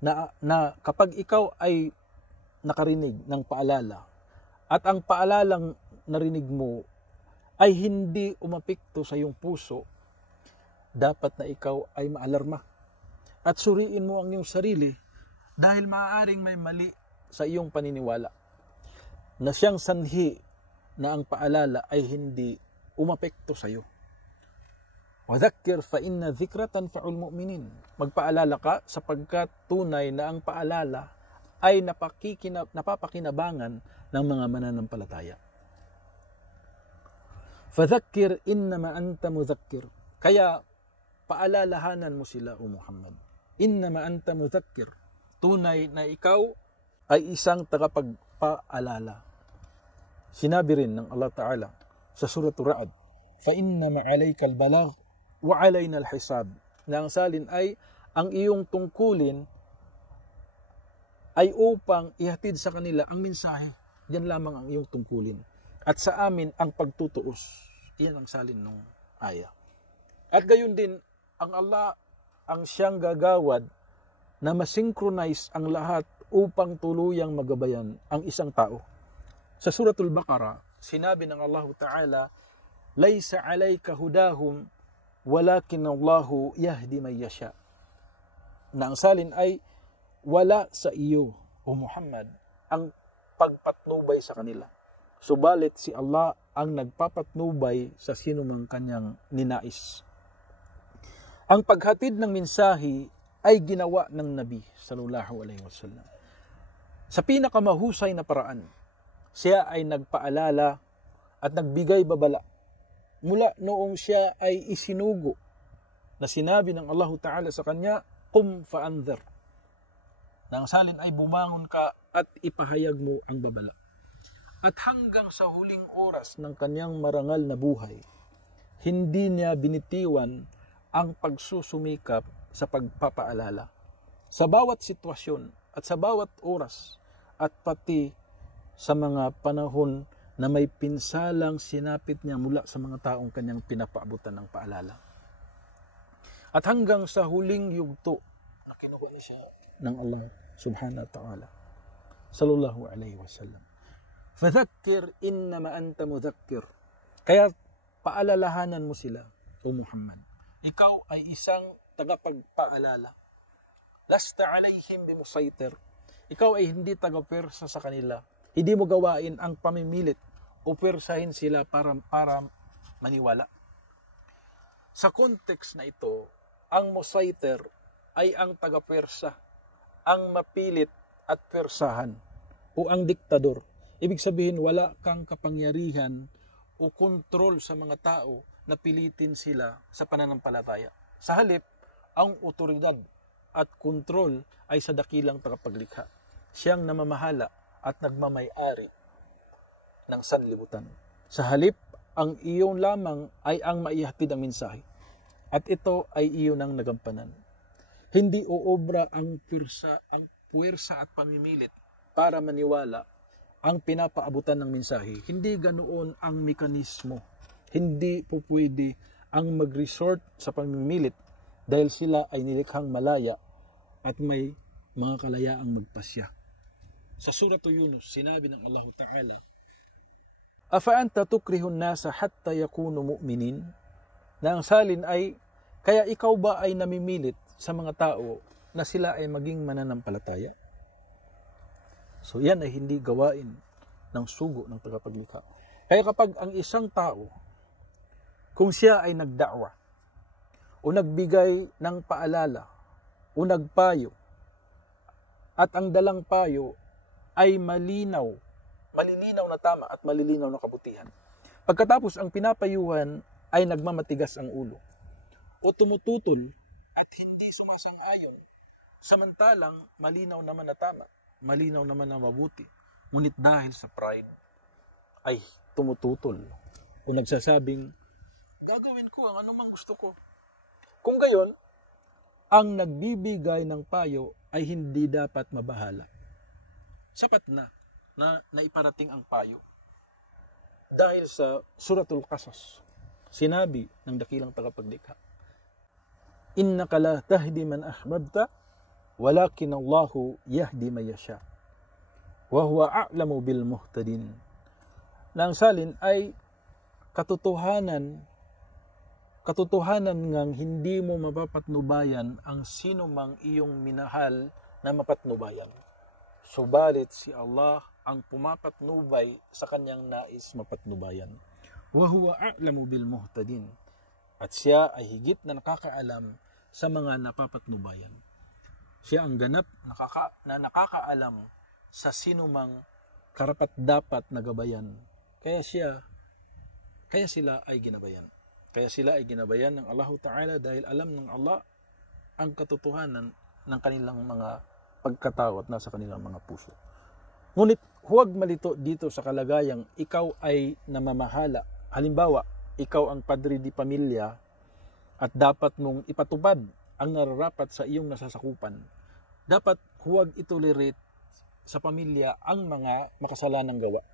na kapag ikaw ay nakarinig ng paalala at ang paalalang narinig mo ay hindi umapekto sa iyong puso, dapat na ikaw ay maalarma at suriin mo ang iyong sarili dahil maaaring may mali sa iyong paniniwala na siyang sanhi na ang paalala ay hindi umapekto sa iyo. Wadhakkir fa inna dhikra tanfa'ul mu'minin. Magpaalala ka sapagkat tunay na ang paalala ay napapakinabangan ng mga mananampalataya. Fadhakkir innama anta mudhakkir. Kaya paalalahanan mo sila, O Muhammad. Innama anta mudhakkir. Tunay na ikaw ay isang tagapagpaalala. Sinabi rin ng Allah Ta'ala sa Suratul Ra'd, fa innama 'alaykal balagh wa 'alaynal hisab. Na ang salin ay ang iyong tungkulin ay upang ihatid sa kanila ang mensahe. Yan lamang ang iyong tungkulin. At sa amin ang pagtutuos. Iyan ang salin ng aya. At gayon din, ang Allah ang siyang gagawad na masynchronize ang lahat upang tuluyang magabayan ang isang tao. Sa Suratul Baqarah, sinabi ng Allah Ta'ala, laysa 'alayka hudahum walakin Allahu yahdi man yasha. Na ang salin ay wala sa iyo, O Muhammad, ang pagpatnubay sa kanila. Subalit si Allah ang nagpapatnubay sa sino mang kanyang ninais. Ang paghatid ng mensahe ay ginawa ng Nabi sallallahu alaihi wasallam. Sa pinakamahusay na paraan, siya ay nagpaalala at nagbigay babala mula noong siya ay isinugo na sinabi ng Allah Ta'ala sa kanya, qum fa'andhir. Nang salin ay bumangon ka at ipahayag mo ang babala. At hanggang sa huling oras ng kanyang marangal na buhay, hindi niya binitiwan ang pagsusumikap sa pagpapaalala. Sa bawat sitwasyon at sa bawat oras at pati sa mga panahon na may pinsalang sinapit niya mula sa mga taong kanyang pinapaabutan ng paalala. At hanggang sa huling yugto, nakinuha na siya ng Allah subhanahu wa ta'ala sallallahu alaihi wasallam. Fadhakkir innama anta mudhakkir. Kaya paalalahanan mo sila, O Muhammad. Ikaw ay isang tagapagpaalala. Lasta alaihim bimusaytir. Ikaw ay hindi tagapersa sa kanila. Hindi mo gawain ang pamimilit o persahin sila para maniwala. Sa context na ito, ang musaytir ay ang tagapersa, ang mapilit at persahan o ang diktador. Ibig sabihin, wala kang kapangyarihan o kontrol sa mga tao na pilitin sila sa pananampalataya. Sa halip, ang otoridad at kontrol ay sa dakilang tagapaglikha. Siyang namamahala at nagmamay-ari ng sanlibutan. Sa halip, ang iyon lamang ay ang maihatid ang mensahe. At ito ay iyon ang nagampanan. Hindi uobra ang puwersa at pamimilit para maniwala ang pinapaabutan ng mensahe. Hindi ganoon ang mekanismo. Hindi po pwede ang mag-resort sa pamimilit dahil sila ay nilikhang malaya at may mga kalayaang magpasya. Sa Suratul Yunus, sinabi ng Allah Ta'ala, afa anta tukrihun nasa hatta yakunu mu'minin? Na ang salin ay, kaya ikaw ba ay namimilit sa mga tao na sila ay maging mananampalataya? So yan ay hindi gawain ng sugo ng tagapaglikha. Kaya kapag ang isang tao, kung siya ay nagda'wa, o nagbigay ng paalala, o nagpayo, at ang dalang payo ay malinaw na tama at malilinaw na kabutihan. Pagkatapos ang pinapayuhan ay nagmamatigas ang ulo, o tumututol at hindi sumasang-ayon, samantalang malinaw naman na tama, malinaw naman na mabuti, ngunit dahil sa pride ay tumututol o nagsasabing, gagawin ko ang anumang gusto ko. Kung gayon, ang nagbibigay ng payo ay hindi dapat mabahala. Sapat na naiparating ang payo. Dahil sa Suratul Qasas, sinabi ng dakilang tagapaglikha, innaka la tahdi man ahbabta, walakin Allahu yahdi man yasha, wa huwa a'lamu bil muhtadin. Nang salin ay katotohanan ngang hindi mo mapapatnubayan ang sino mang iyong minahal na mapatnubayan. Subalit si Allah ang pumapatnubay sa kanyang nais mapatnubayan. Wa huwa a'lamu bil muhtadin. At siya ay higit na nakakaalam sa mga napapatnubayan. Siya ang ganap na nakakaalam sa sino mang karapat-dapat na gabayan. Kaya sila ay ginabayan. Kaya sila ay ginabayan ng Allah Ta'ala dahil alam ng Allah ang katotohanan ng kanilang mga pagkatao at nasa kanilang mga puso. Ngunit huwag malito dito sa kalagayang ikaw ay namamahala. Halimbawa, ikaw ang padre di pamilya at dapat mong ipatupad ang nararapat sa iyong nasasakupan. Dapat huwag itolerate sa pamilya ang mga makasalanang gawa.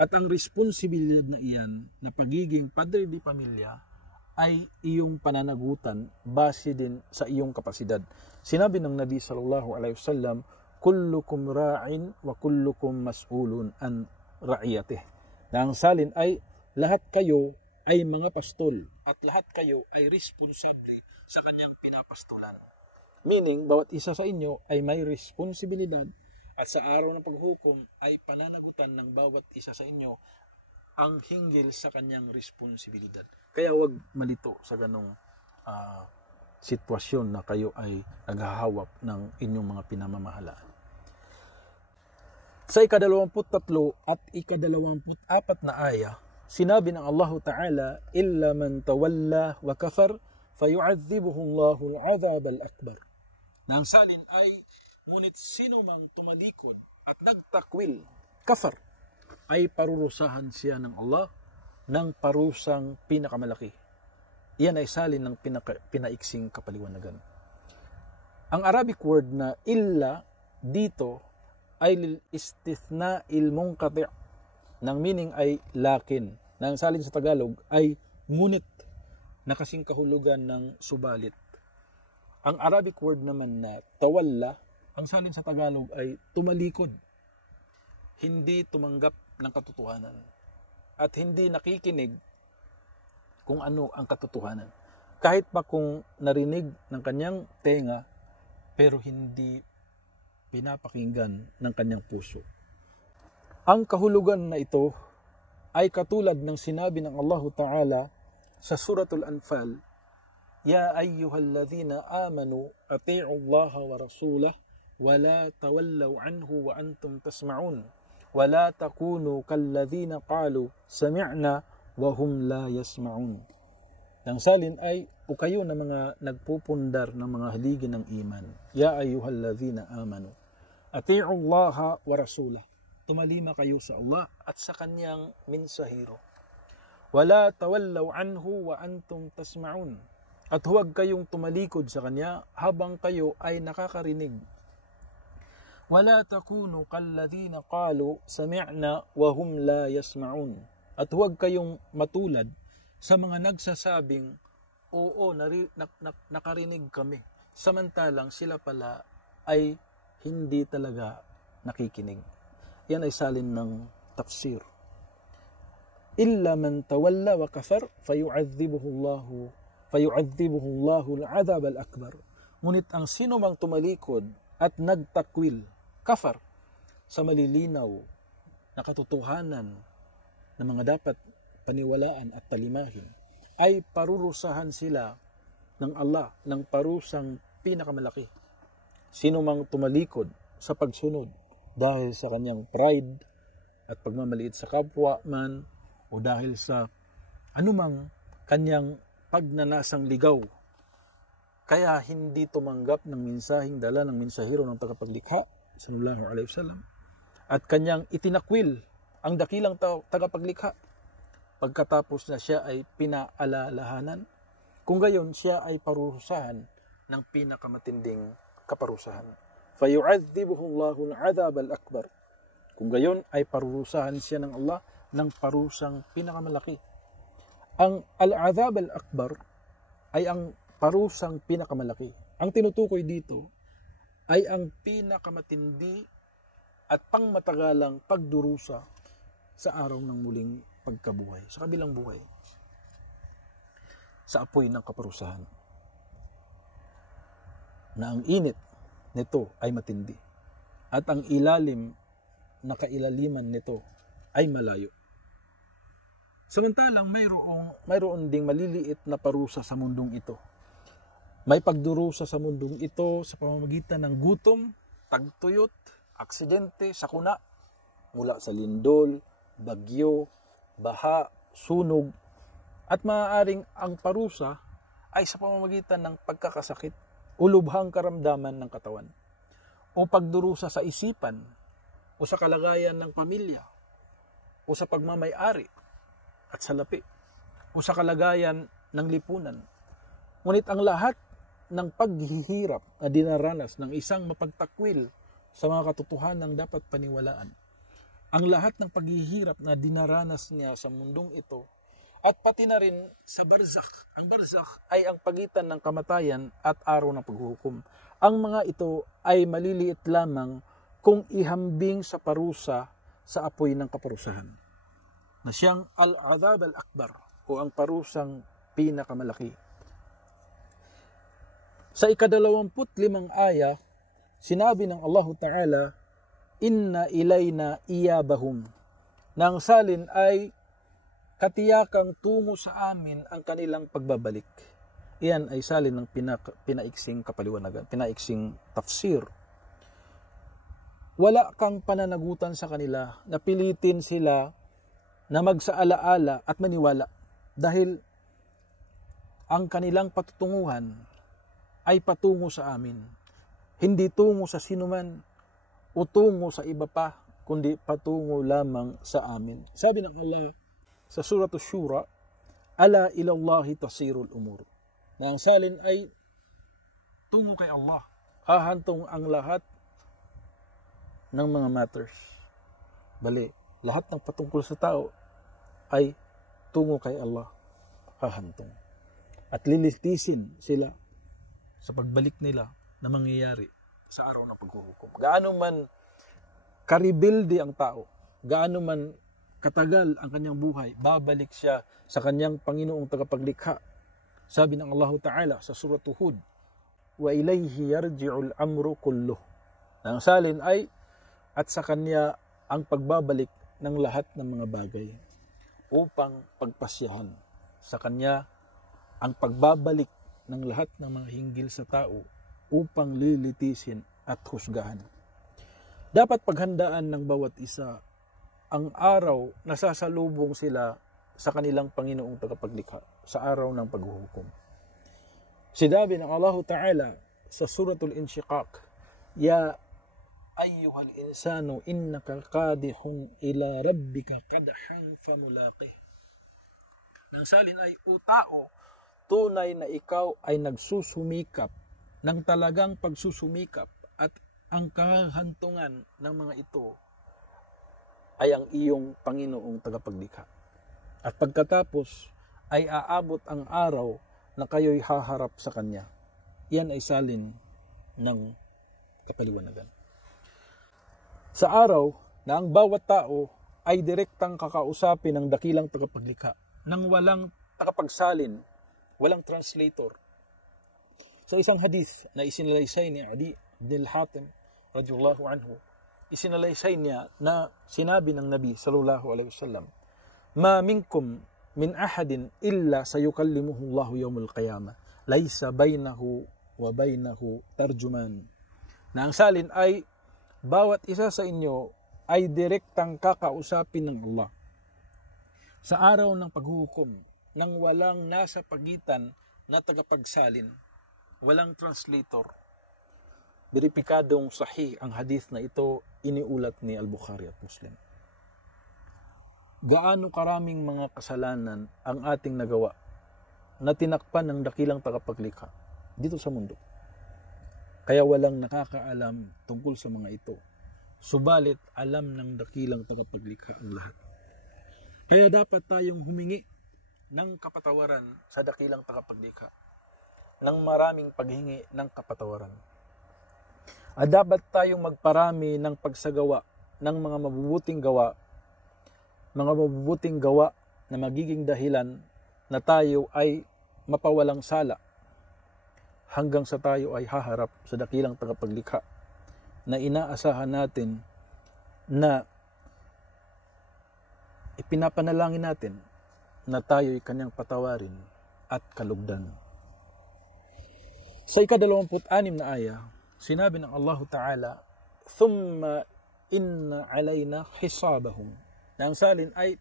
At ang responsibilidad na iyan na pagiging padre di pamilya ay iyong pananagutan base din sa iyong kapasidad. Sinabi ng Nabi sallallahu alaihi wasallam, kullukum ra'in wa kullukum mas'ulun an ra'iyatih. Na ang salin ay lahat kayo ay mga pastol at lahat kayo ay responsable sa kanyang pinapastolan. Meaning, bawat isa sa inyo ay may responsibilidad at sa araw ng paghukom ay pananagutan ng bawat isa sa inyo ang hinggil sa kanyang responsibilidad. Kaya wag malito sa ganong sitwasyon na kayo ay naghahawak ng inyong mga pinamamahalaan. Sa ika-23 at ika-24 na aya, sinabi ng Allah Ta'ala, illa man tawalla wa kafar fayu'adhibuhu Allahu al-'adhab al-akbar. Nang salin ay ngunit sino mang tumalikod at nagtakwil, kafar, ay parurusahan siya ng Allah ng parusang pinakamalaki. Iyan ay salin ng pinaiksing kapaliwanagan. Ang Arabic word na illa dito ay lil istithna'il munqati', ng meaning ay lakin. Na ang salin sa Tagalog ay ngunit, na kasing kahulugan ng subalit. Ang Arabic word naman na tawalla, ang salin sa Tagalog ay tumalikod. Hindi tumanggap ng katotohanan at hindi nakikinig kung ano ang katotohanan. Kahit pa kung narinig ng kanyang tenga, pero hindi pinapakinggan ng kanyang puso. Ang kahulugan na ito ay katulad ng sinabi ng Allah Ta'ala sa Suratul Anfal, ya ayyuhalladhina amanu ati'u Allah wa rasulah wa la tawallaw anhu wa antum tasma'un wa la takunu kalladhina qalu sami'na wa hum la yasma'un. Nang salin ay o kayo na mga nagpupundar ng mga haligi ng iman. Ya ayyuhalladhina amanu ati'u Allah wa rasulah. Tumalima kayo sa Allah at sa kanyang mensahero. Wala tawallaw anhu wa antum tasma'un. At huwag kayong tumalikod sa kanya habang kayo ay nakakarinig. Wala takunu kalladhina qalu sami'na wa hum la yasma'un. At huwag kayong matulad sa mga nagsasabing, oo, nakarinig kami. Samantalang sila pala ay hindi talaga nakikinig. Yan ay salin ng tafsir. Illa man tawalla wa kafar fayu'adhibuhu Allahu al-'adhab al-akbar. Ngunit ang sino mang tumalikod at nagtakwil, kafar, sa malilinaw na katotohanan na mga dapat paniwalaan at talimahin, ay parurusahan sila ng Allah ng parusang pinakamalaki. Sino mang tumalikod sa pagsunod dahil sa kanyang pride at pagmamaliit sa kapwa man o dahil sa anumang kanyang pagnanasang ligaw, kaya hindi tumanggap ng mensaheng dala ng mensahero ng tagapaglikha sallallahu alaihi wasallam at kanyang itinakwil ang dakilang tagapaglikha, pagkatapos na siya ay pinaalalahanan, kung gayon siya ay parusahan ng pinakamatinding kaparusahan. فَيُعَذِّبُهُ اللَّهُ الْعَذَابَ الْأَكْبَرِ. Kung gayon ay parurusahan siya ng Allah ng parusang pinakamalaki. Ang al-'adhab al-akbar ay ang parusang pinakamalaki. Ang tinutukoy dito ay ang pinakamatindi at pangmatagalang pagdurusa sa araw ng muling pagkabuhay, sa kabilang buhay, sa apoy ng kaparusahan, na ang init nito ay matindi at ang ilalim na kailaliman nito ay malayo. Samantalang mayroon ding maliliit na parusa sa mundong ito. May pagdurusa sa mundong ito sa pamamagitan ng gutom, tagtuyot, aksidente, sakuna, mula sa lindol, bagyo, baha, sunog, at maaaring ang parusa ay sa pamamagitan ng pagkakasakit o lubhang karamdaman ng katawan, o pagdurusa sa isipan, o sa kalagayan ng pamilya, o sa pagmamay-ari at salapi, o sa kalagayan ng lipunan. Ngunit ang lahat ng paghihirap na dinaranas ng isang mapagtakwil sa mga katotohanan dapat paniwalaan, ang lahat ng paghihirap na dinaranas niya sa mundong ito, at pati na rin sa barzakh. Ang barzakh ay ang pagitan ng kamatayan at araw ng paghuhukom. Ang mga ito ay maliliit lamang kung ihambing sa parusa sa apoy ng kaparusahan, na siyang al-'adhab al-akbar, o ang parusang pinakamalaki. Sa 25 aya, sinabi ng Allah Ta'ala, "Inna ilayna iyabahum," na ang salin ay katiyakang tungo sa amin ang kanilang pagbabalik. Iyan ay salin ng pinaiksing kapaliwanagan, pinaiksing tafsir. Wala kang pananagutan sa kanila na pilitin sila na magsaalaala at maniwala, dahil ang kanilang patutunguhan ay patungo sa amin, hindi tungo sa sinuman o tungo sa iba pa, kundi patungo lamang sa amin. Sabi ng Allah sa Surah Ash-Shura, "Ala ilallahi tasirul umur," na ang salin ay tungo kay Allah, hahantong ang lahat ng mga matters. Bali, lahat ng patungkol sa tao ay tungo kay Allah, hahantong. At lilitisin sila sa pagbalik nila na mangyayari sa araw ng paghuhukom. Gaano man karibildi ang tao, gaano man katagal ang kanyang buhay, babalik siya sa kanyang Panginoong tagapaglikha. Sabi ng Allah Ta'ala sa Surah Hud, "Wa ilayhi yarji'ul amru kulluh." Ang salin ay, at sa kanya ang pagbabalik ng lahat ng mga bagay, upang pagpasyahan. Sa kanya ang pagbabalik ng lahat ng mga hinggil sa tao, upang lilitisin at husgahan. Dapat paghandaan ng bawat isa ang araw na sasalubong sila sa kanilang Panginoong tagapaglikha, sa araw ng paghuhukom. Sinabi ng Allah Ta'ala sa Suratul Inshiqaq, "Ya ayyuhal insanu innaka qadihun ila rabbika qadhan famulaqih." Nang salin ay, "O tao, tunay na ikaw ay nagsusumikap ng talagang pagsusumikap, at ang kahantungan ng mga ito ay ang iyong Panginoong tagapaglikha. At pagkatapos ay aabot ang araw na kayo'y haharap sa Kanya." Yan ay salin ng kapaliwanagan. Sa araw na ang bawat tao ay direktang kakausapin ng dakilang tagapaglikha, nang walang takapagsalin, walang translator. Sa isang hadith na isinalaysay ni Adi ibn al-Hatim radhiyallahu anhu, isinalaysay niya na sinabi ng Nabi sallallahu alaihi wasallam, "Ma minkum min ahadin illa sayukallimuhu Allahu yawmul qiyamah, laysa bainahu wa bainahu tarjuman." Na ang salin ay, bawat isa sa inyo ay direktang kakausapin ng Allah sa araw ng paghuhukom, nang walang nasa pagitan na tagapagsalin, walang translator. Beripikadong sahih ang hadith na ito, iniulat ni Al-Bukhari at Muslim. gaano karaming mga kasalanan ang ating nagawa na tinakpan ng dakilang tagapaglikha dito sa mundo. Kaya walang nakakaalam tungkol sa mga ito. Subalit alam ng dakilang tagapaglikha ang lahat. Kaya dapat tayong humingi ng kapatawaran sa dakilang tagapaglikha, ng maraming paghingi ng kapatawaran. At dapat tayong magparami ng pagsagawa ng mga mabubuting gawa na magiging dahilan na tayo ay mapawalang sala hanggang sa tayo ay haharap sa dakilang tagapaglikha na inaasahan natin na ipinapanalangin natin na tayo'y kanyang patawarin at kalugdan. Sa ika-26 na aya, sinabi ng Allah Ta'ala, "Thumma inna alayna hisabahum." Na ang salin ay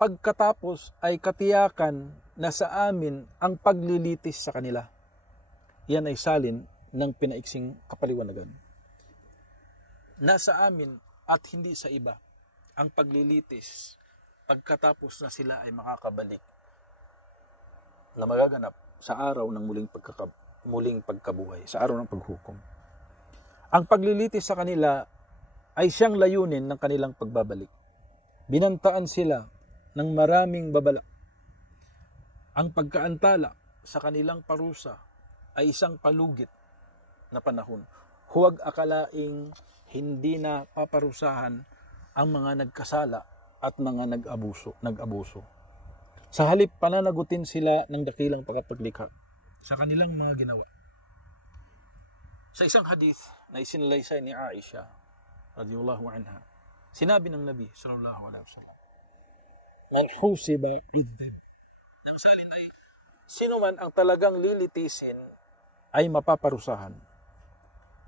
pagkatapos ay katiyakan na sa amin ang paglilitis sa kanila. Yan ay salin ng pinaiksing kapaliwanagan. Nasa amin at hindi sa iba ang paglilitis pagkatapos na sila ay makakabalik na magaganap sa araw ng muling pagkabuhay, sa araw ng paghukom. Ang paglilitis sa kanila ay siyang layunin ng kanilang pagbabalik. Binantaan sila ng maraming babala. Ang pagkaantala sa kanilang parusa ay isang palugit na panahon. Huwag akalaing hindi na paparusahan ang mga nagkasala at mga nag-abuso. Sa halip, pananagutin sila ng dakilang tagapaglikha sa kanilang mga ginawa. Sa isang hadith na isinalaysay ni Aisha radhiyallahu anha, sinabi ng Nabi sallallahu alaihi wasallam, "Man husiba idhib." Nang salin ay, sino man ang talagang lilitisin ay mapaparusahan.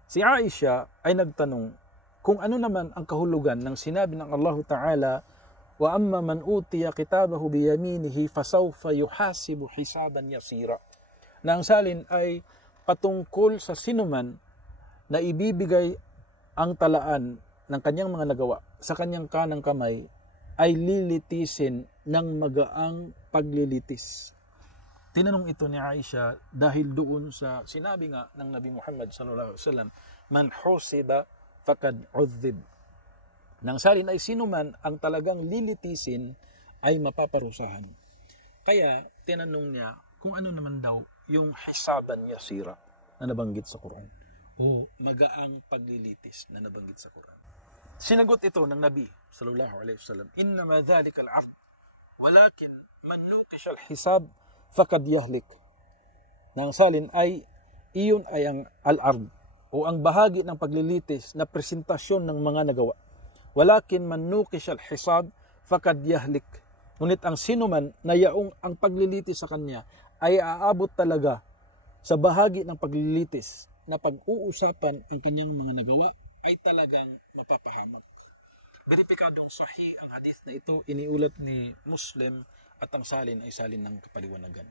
Si Aisha ay nagtanong kung ano naman ang kahulugan ng sinabi ng Allah Ta'ala, "Wa amma man utiya kitabahu biyaminihi fasawfa yuhasibu hisaban yasira." Na ang salin ay patungkol sa sinuman na ibibigay ang talaan ng kanyang mga nagawa sa kanyang kanang kamay ay lilitisin ng magaang paglilitis. Tinanong ito ni Aisha dahil doon sa sinabi nga ng Nabi Muhammad sallallahu alaihi wasallam, "Man husiba faqad udhib." Nang salin ay sino man ang talagang lilitisin ay mapaparusahan. Kaya tinanong niya kung ano naman daw yung hisaban yasira na nabanggit sa Quran o magaang paglilitis na nabanggit sa Quran. Sinagot ito ng Nabi sallallahu alaihi wasallam, "Innama dhalika al-'ahd, walakin man nuqisha al-hisab faqad yahlik." Nang salin ay iyon ay ang al-ard o ang bahagi ng paglilitis na presentasyon ng mga nagawa. Walakin man nuqisha al-hisab faqad yahlik. Ngunit ang sino man na yaong ang paglilitis sa kanya ay aabot talaga sa bahagi ng paglilitis na pag-uusapan ang kanyang mga nagawa ay talagang mapapahamak. Beripikadong sahih ang hadith na ito, iniulat ni Muslim at ang salin ay salin ng kapaliwanagan.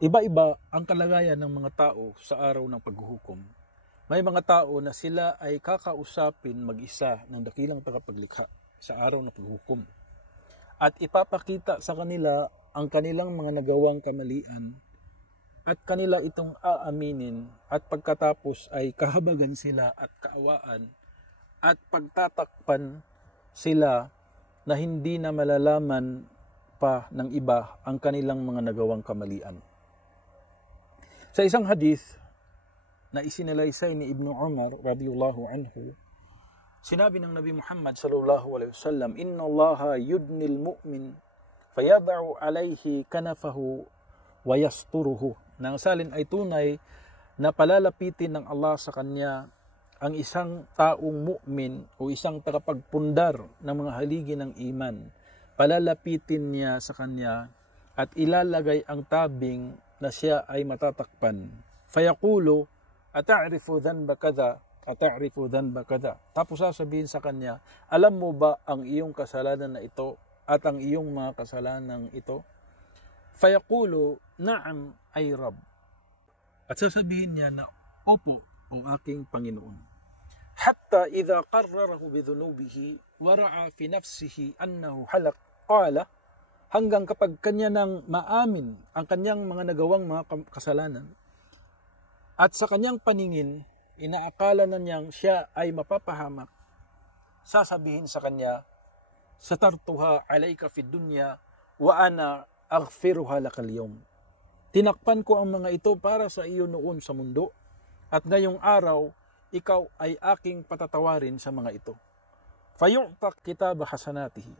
Iba-iba ang kalagayan ng mga tao sa araw ng paghuhukom. May mga tao na sila ay kakausapin mag-isa ng dakilang tagapaglikha sa araw ng paghuhukom. At ipapakita sa kanila ang kanilang mga nagawang kamalian at kanila itong aaminin at pagkatapos ay kahabagan sila at kaawaan at pagtatakpan sila na hindi na malalaman pa ng iba ang kanilang mga nagawang kamalian. Sa isang hadith na isinalaysay ni Ibn Umar radhiyallahu anhu, sinabi ng Nabi Muhammad sallallahu alaihi wasallam, "Inna Allaha yudnil mu'min fayada'u alayhi kanafahu wa yasturuhu." Nang salin ay tunay na palalapitin ng Allah sa kanya ang isang taong mu'min o isang tagapagpundar ng mga haligi ng iman. Palalapitin niya sa kanya at ilalagay ang tabing na siya ay matatakpan. Fayaqulu, "Ata'rifu dhanba kadha, ata'rifu dhanba kadha." Tapos sasabihin sa kanya, "Alam mo ba ang iyong kasalanan na ito at ang iyong mga kasalanan ito?" Fayaqulu, "Na'am ay Rabb." At sasabihin niya na, "Opo, o aking Panginoon." hatta idha qarrarahu bidhunubihi wa ra'a fi nafsihi annahu halak qala, hanggang kapag kanya nang maamin ang kanyang mga nagawang mga kasalanan at sa kanyang paningin inaakala na niyang siya ay mapapahamak, sasabihin sa kanya, satartuha alayka fid dunya wa ana aghfiruha lakal yawm. Tinakpan ko ang mga ito para sa iyo noon sa mundo, at ngayong araw, ikaw ay aking patatawarin sa mga ito. Fayu'tak kitaba hasanatihi.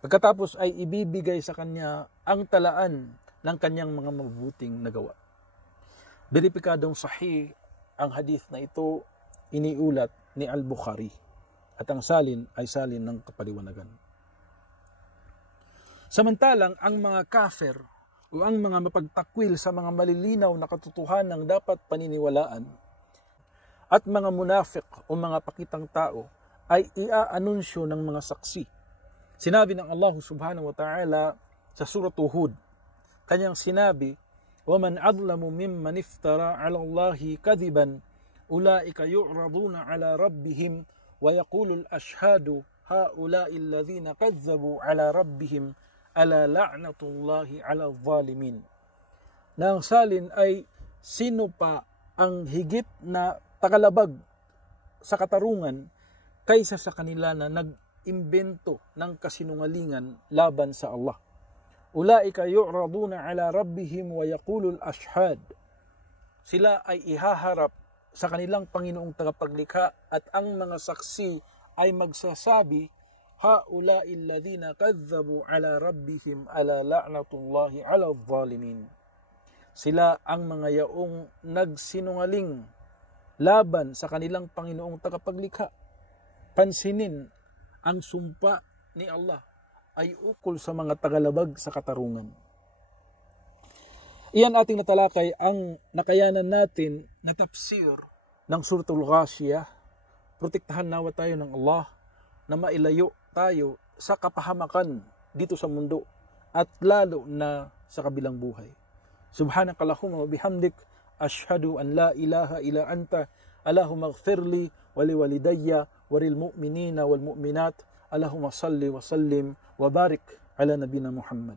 Pagkatapos ay ibibigay sa kanya ang talaan ng kanyang mga mabubuting nagawa. Beripikadong sahih ang hadith na ito, iniulat ni Al-Bukhari, at ang salin ay salin ng kapaliwanagan. Samantalang ang mga kafir o ang mga mapagtakwil sa mga malilinaw na katotohanang dapat paniniwalaan at mga munafik o mga pakitang tao ay iaanunsyo ng mga saksi. Sinabi ng Allah subhanahu wa ta'ala sa surah Hud, kanyang sinabi, وَمَنْ أَظْلَمُ مِمَّنِ افْتَرَى عَلَى اللَّهِ كَذِبًا أُولَئِكَ يُعْرَضُونَ عَلَى رَبِّهِمْ وَيَقُولُ الْأَشْهَادُ هَؤُلَاءِ الَّذِينَ كَذَّبُوا عَلَى رَبِّهِمْ أَلَا لَعْنَةُ اللَّهِ عَلَى الظَّالِمِينَ. Nang salin ay sino pa ang higit na takalabag sa katarungan kaysa sa kanila na nag-imbento ng kasinungalingan laban sa Allah. Ulaika yu'raduna ala rabbihim wa yaqulul ashhad. Sila ay ihaharap sa kanilang Panginoong tagapaglikha at ang mga saksi ay magsasabi, haula'i alladhina kadzabu ala rabbihim ala la'natullahi ala adh-dhalimin. Sila ang mga yaong nagsinungaling laban sa kanilang Panginoong tagapaglikha. Pansinin, ang sumpa ni Allah ay ukol sa mga tagalabag sa katarungan. Iyan ating natalakay ang nakayanan natin na tafsir ng Suratul Ghashiyah. Protektahan nawa tayo ng Allah na mailayo tayo sa kapahamakan dito sa mundo at lalo na sa kabilang buhay. Subhanakallahumma wa bihamdik, ashhadu an la ilaha illa anta, Allahumma ighfirli wa liwalidayya wa lil mu'minina wal mu'minat. Allahumma salli wa sallim wa barik ala nabina Muhammad.